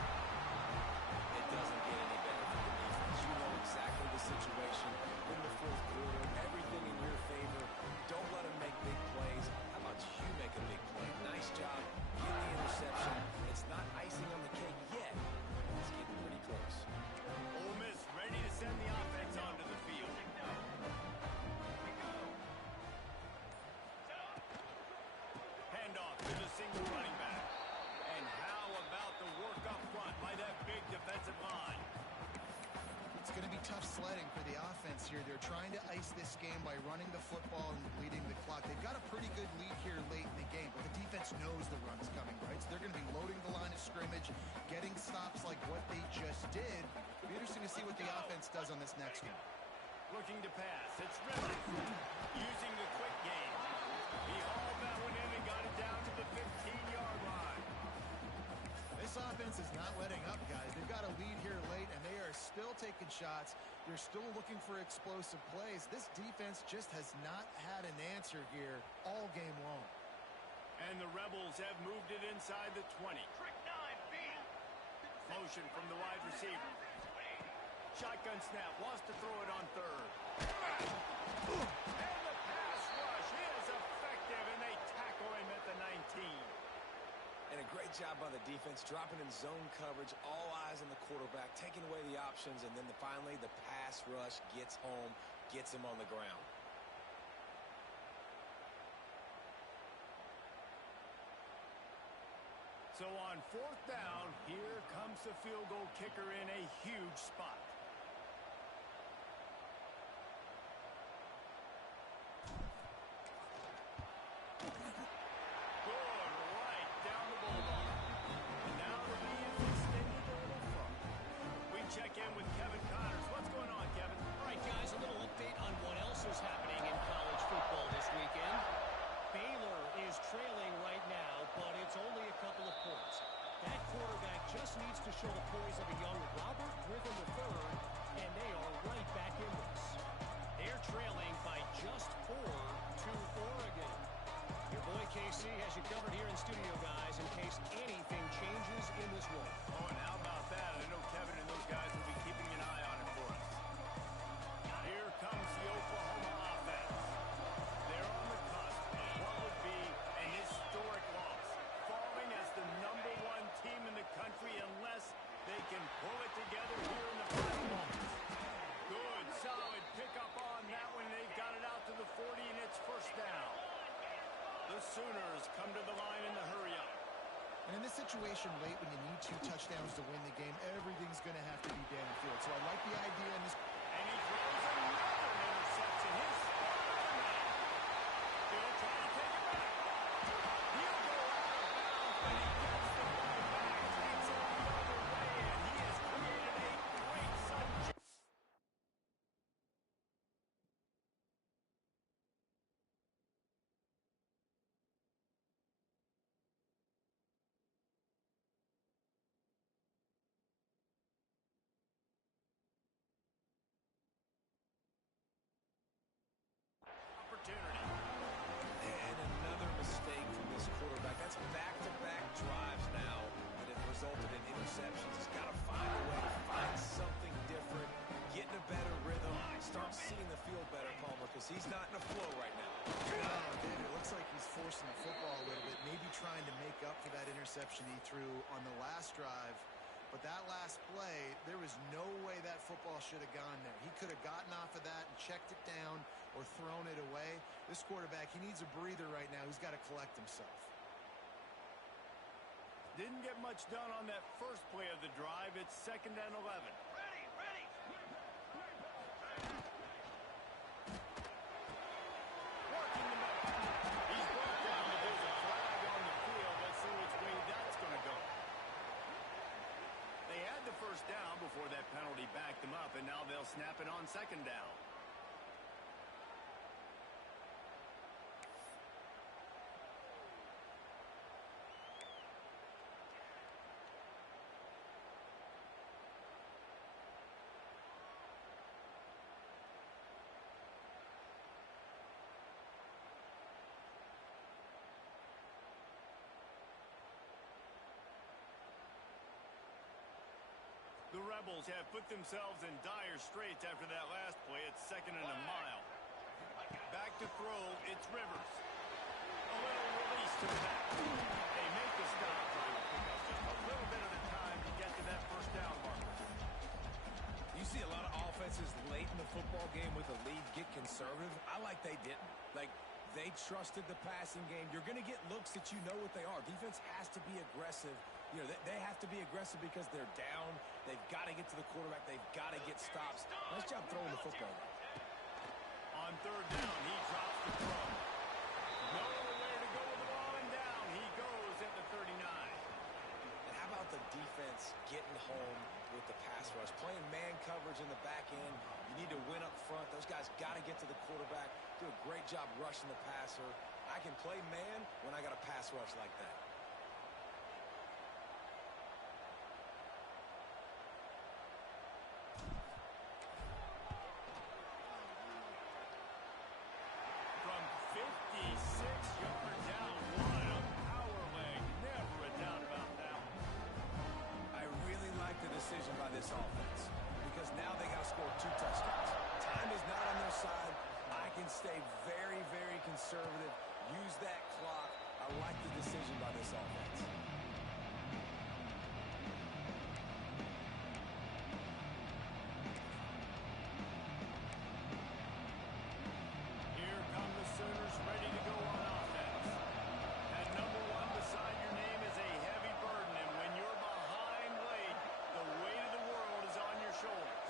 It doesn't get any better for the defense. You know exactly the situation in the fourth quarter. Everything in your favor. Don't let them make big plays. How about you make a big play? Nice job. Get the interception. It's not icing on the cake yet. It's getting for the offense here. They're trying to ice this game by running the football and leading the clock. They've got a pretty good lead here late in the game, but the defense knows the run's coming, right? So they're going to be loading the line of scrimmage, getting stops like what they just did. It'll be interesting to see what the offense does on this next one. Looking to pass. It's Rivers using the quick game. He hauled that one in and got it down to the 15-yard line. This offense is not letting up, guys. They've got a lead here late, and they are still taking shots. They're still looking for explosive plays. This defense just has not had an answer here all game long. And the Rebels have moved it inside the 20. Trick 9, B. Motion from the wide receiver. Shotgun snap. Wants to throw it on third. And the pass rush is effective, and they tackle him at the 19. And a great job by the defense, dropping in zone coverage, all eyes on the quarterback, taking away the options, and then finally the pass rush gets home, gets him on the ground. So on fourth down, here comes the field goal kicker in a huge spot. Check in with Kevin Connors. What's going on, Kevin? All right, guys, a little update on what else is happening in college football this weekend. Baylor is trailing right now, but it's only a couple of points. That quarterback just needs to show the poise of a young Robert Griffin III, and they are right back in this. They're trailing by just 4 to Oregon. Your boy KC has you covered here in studio, guys, in case anything changes in this one. Oh, and how about that? I know Kevin and those guys will be keeping an eye on it for us. Here comes the Oklahoma offense. They're on the cusp of what would be an historic loss, falling as the #1 team in the country unless they can pull it together here in the final moments. Good, solid pickup on that one. They've got it out to the 40, and it's first down. The Sooners come to the line in the hurry-up. And in this situation late when you need 2 touchdowns to win the game, everything's going to have to be downfield. So I like the idea in this. And he throws another interception. His spot on that. He'll try to take it back. He'll go out of bounds, but he gets the ball back. Takes it the other way, and he has created a great subject. Opportunity. And another mistake from this quarterback. That's back-to-back drives now that have resulted in interceptions. He's got to find a way to find something different, get in a better rhythm, start seeing the field better, Palmer, because he's not in a flow right now. No, dude, it looks like he's forcing the football a little bit, maybe trying to make up for that interception he threw on the last drive. But that last play, there was no way that football should have gone there. He could have gotten off of that and checked it down or thrown it away. This quarterback, he needs a breather right now. He's got to collect himself. Didn't get much done on that first play of the drive. It's 2nd and 11. Ready, ready. Working the middle. He's brought down, but there's a flag on the field. Let's see which way that's going to go. They had the first down before that penalty backed them up, and now they'll snap it on 2nd down. The Rebels have put themselves in dire straits after that last play. It's 2nd and a mile. Back to throw, it's Rivers. A little release to the back. They make the stop, trying to pick up just a little bit of the time to get to that first down marker. You see a lot of offenses late in the football game with a lead get conservative. I like they didn't. Like, they trusted the passing game. You're going to get looks that you know what they are. Defense has to be aggressive You know, they have to be aggressive because they're down. They've got to get to the quarterback. They've got to get stops. Nice job throwing the football. On third down, he drops the throw. Nowhere to go with the ball and down. He goes at the 39. And how about the defense getting home with the pass rush? Playing man coverage in the back end. You need to win up front. Those guys got to get to the quarterback. Do a great job rushing the passer. I can play man when I got a pass rush like that. From 56 yards out, what a power leg. Never a doubt about that one. I really like the decision by this offense because now they got to score 2 touchdowns. Time is not on their side. I can stay very, very conservative. Use that clock. I like the decision by this offense. Here come the Sooners ready to go on offense. That number 1 beside your name is a heavy burden, and when you're behind late, the weight of the world is on your shoulders.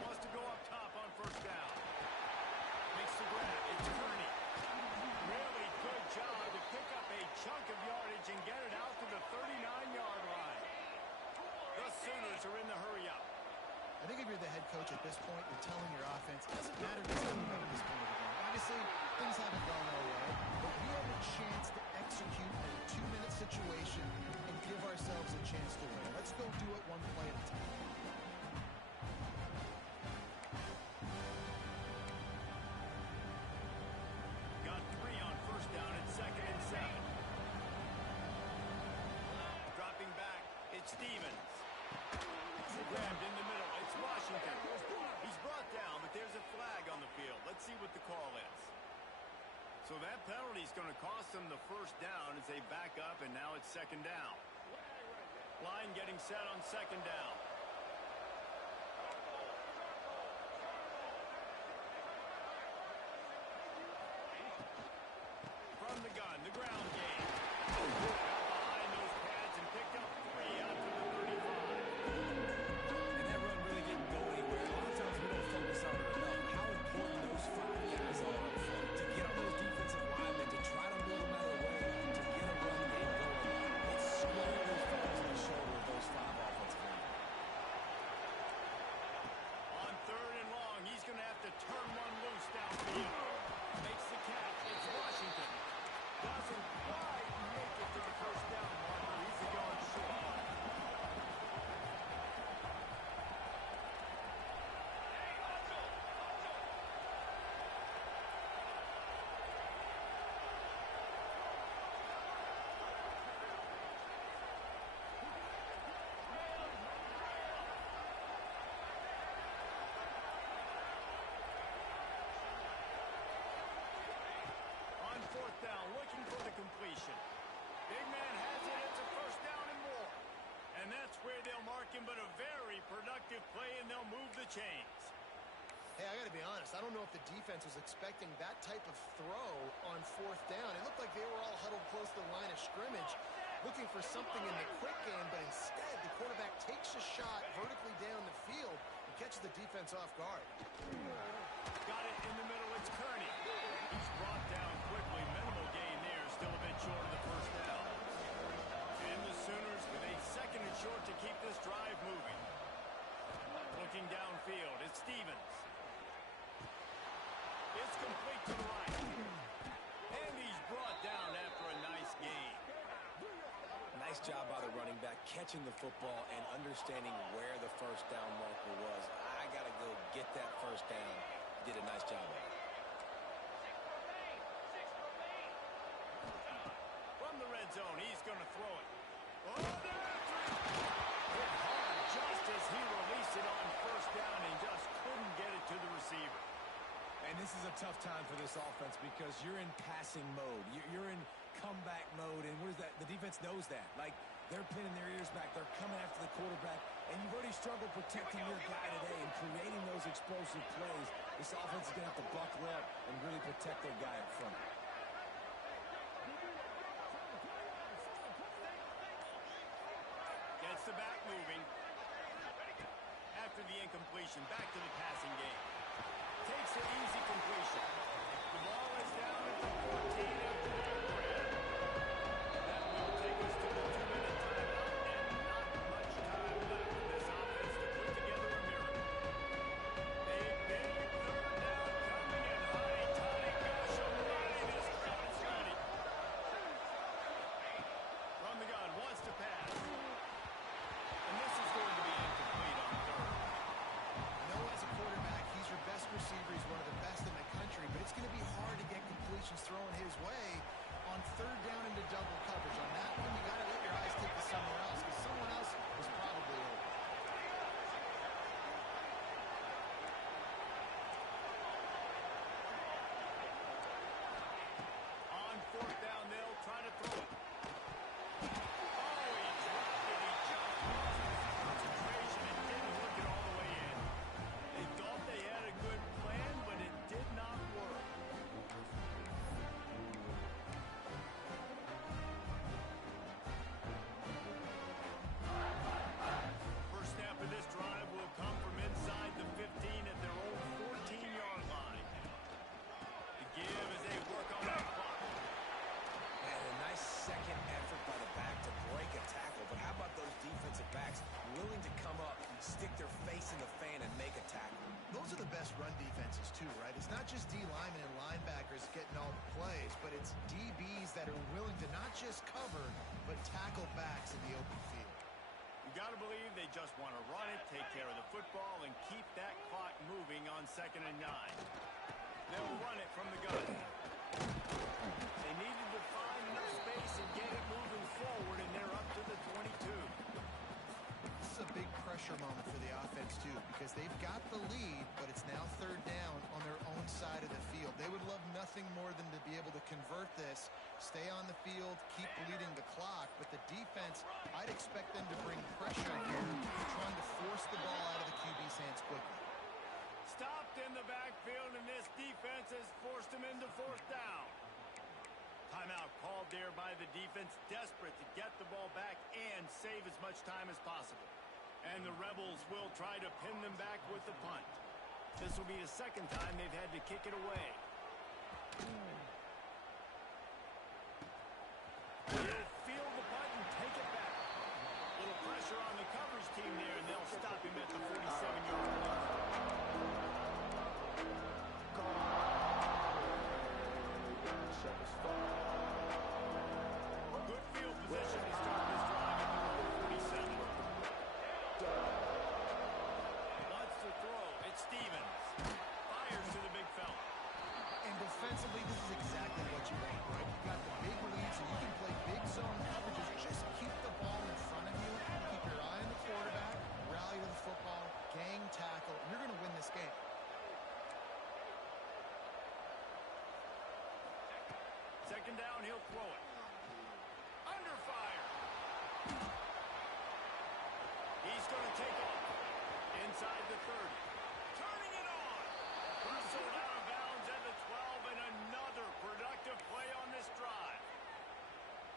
Wants to go up top on first down. Makes the grab. It's Kearney. Really good job to pick up a chunk of yardage and get it out to the 39-yard line. The Sooners are in the hurry-up. I think if you're the head coach at this point, you're telling your offense, it doesn't matter what's coming up at this point of the game. Obviously, things haven't gone our way, but we have a chance to execute in a 2-minute situation and give ourselves a chance to win. Let's go do it one play at a time. Got 3 on first down at 2nd and 7. Dropping back, it's Stevens. Grabbed in the middle, it's Washington. He's brought down, but there's a flag on the field. Let's see what the call is. So that penalty is going to cost them the first down as they back up, and now it's 2nd down. Line getting set on 2nd down. From the gun, the ground game. Got behind those pads and picked up 3 out to the 35. And that run really didn't go anywhere. A lot of times we don't focus on it enough. How important those 5 guys are up front to get on those defensive linemen, to try to move them out of the way, to get a run game going. It squarely falls on the shoulder of those 5 offensive linemen. On 3rd and long, he's going to have to turn one loose downfield. Makes the catch. It's Washington. Doesn't quite make it to the first down marker. He's a yard short. On 4th down, looking for the completion. Big man has it. It's a first down and more. And that's where they'll mark him, but a very productive play, and they'll move the chains. Hey, I got to be honest. I don't know if the defense was expecting that type of throw on 4th down. It looked like they were all huddled close to the line of scrimmage, looking for something in the quick game, but instead the quarterback takes a shot vertically down the field and catches the defense off guard. Got it in the middle. It's Kearney. He's brought down quickly. Minimal gain there. Still a bit short of the first down. And the Sooners with a 2nd and short to keep this drive moving. Looking downfield. It's Stevens. It's complete to the right. And he's brought down after a nice gain. Nice job by the running back, catching the football and understanding where the first down marker was. I got to go get that first down. Did a nice job of it. From the red zone, he's going to throw it. Oh, they're after it. Hit hard just as he released it on first down and just couldn't get it to the receiver. And this is a tough time for this offense because you're in passing mode. You're in comeback mode, and what is that? The defense knows that. Like, they're pinning their ears back. They're coming after the quarterback, and you've already struggled protecting your guy today and creating those explosive plays. This offense is going to have to buckle up and really protect their guy up front. the back moving. After the incompletion, back to the passing game. Takes an easy completion. The ball is down at the 14 of the program. That will take us to the 2-minute timeout, and not much time left for this offense to put together a miracle. A big third down coming, and honey, toddy, gosh almighty, this crowd is ready. From the gun, wants to pass. And this is going to be incomplete on third. I know as a quarterback, he's your best receiver. He's one of the best in the country, but it's going to be hard to get completions thrown his way on third down into double coverage. On that one, you got to let your eyes take to somewhere else, because someone else is probably open. On fourth down, they'll try to throw it. Oh, he dropped it. He just lost his concentration and didn't hook it all the way in. They thought they had a good plan, but it did not work. First snap of this drive will come from inside the 15 at their own 14-yard line. The give as they work on that clock. And a nice second effort by the back to break a tackle. But how about those defensive backs willing to come up, stick their face in the fan, and make a tackle? Those are the best run defenses, too, right? It's not just D linemen and linebackers getting all the plays, but it's DBs that are willing to not just cover, but tackle backs in the open field. You got to believe they just want to run it, take care of the football, and keep that clock moving on 2nd and 9. They'll run it from the gun. They needed to find enough space and get it moving forward, and they're up to the 22. This is a big pressure moment for the offense, too, because they've got the lead, but it's now third down on their own side of the field. They would love nothing more than to be able to convert this, stay on the field, keep bleeding the clock, but the defense, I'd expect them to bring pressure here, trying to force the ball out of the QB's hands quickly. Stopped in the backfield, and this defense has forced him into fourth down. Timeout called there by the defense, desperate to get the ball back and save as much time as possible. And the Rebels will try to pin them back with the punt. This will be the second time they've had to kick it away. He'll field the punt and take it back. Little pressure on the coverage team there, and they'll stop him at the 47-yard line. Good field position to start this drive at number 47. Wants to throw. It's Stevens. Fires to the big fella. And defensively, this is exactly what you want, right? You've got the big leads, and you can play big zone coverages. Just keep the ball in front of you. Keep your eye on the quarterback. Rally to the football. Gang tackle. You're going to win this game. Second down, he'll throw it. Under fire. He's going to take off. Inside the 30. Turning it on. Hustled out of bounds at the 12, and another productive play on this drive.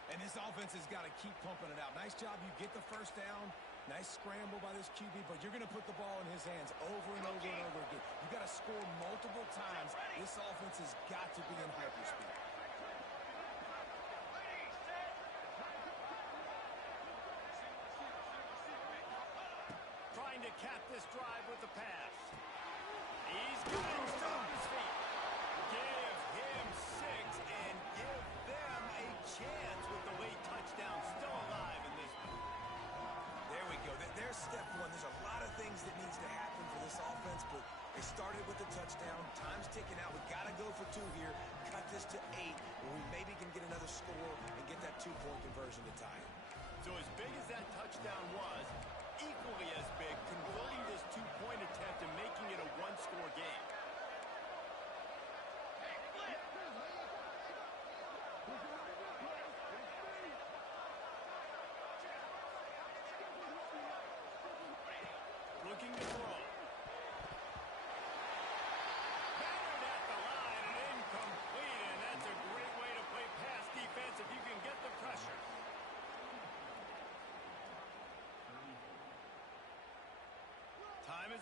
And this offense has got to keep pumping it out. Nice job. You get the first down. Nice scramble by this QB, but you're going to put the ball in his hands over and over and over again. You've got to score multiple times. This offense has got to be in hyperspeed. Trying to cap this drive with the pass. He's got him still on his feet. Give him 6 and give them a chance with the late touchdown still alive in this one. There we go. There's step one. There's a lot of things that needs to happen for this offense, but they started with the touchdown. Time's ticking out. We got to go for 2 here. Cut this to 8, where we maybe can get another score and get that 2-point conversion to tie it. So as big as that touchdown was, equally as big, converting this 2-point attempt and making it a 1-score game. Looking to throw. Battered at the line and incomplete, and that's a great way to play pass defense if you can get the pressure.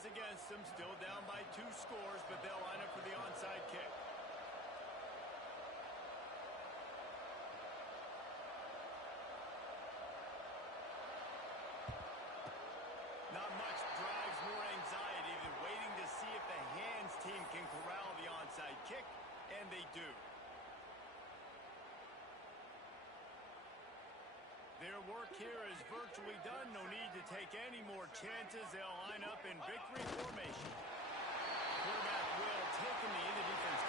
is against them. Still down by 2 scores, but they'll line up for the onside kick. Not much drives more anxiety than waiting to see if the hands team can corral the onside kick, and they do. Their work here is virtually done. No need to take any more chances. They'll line up in victory formation. Quarterback will take him. The defense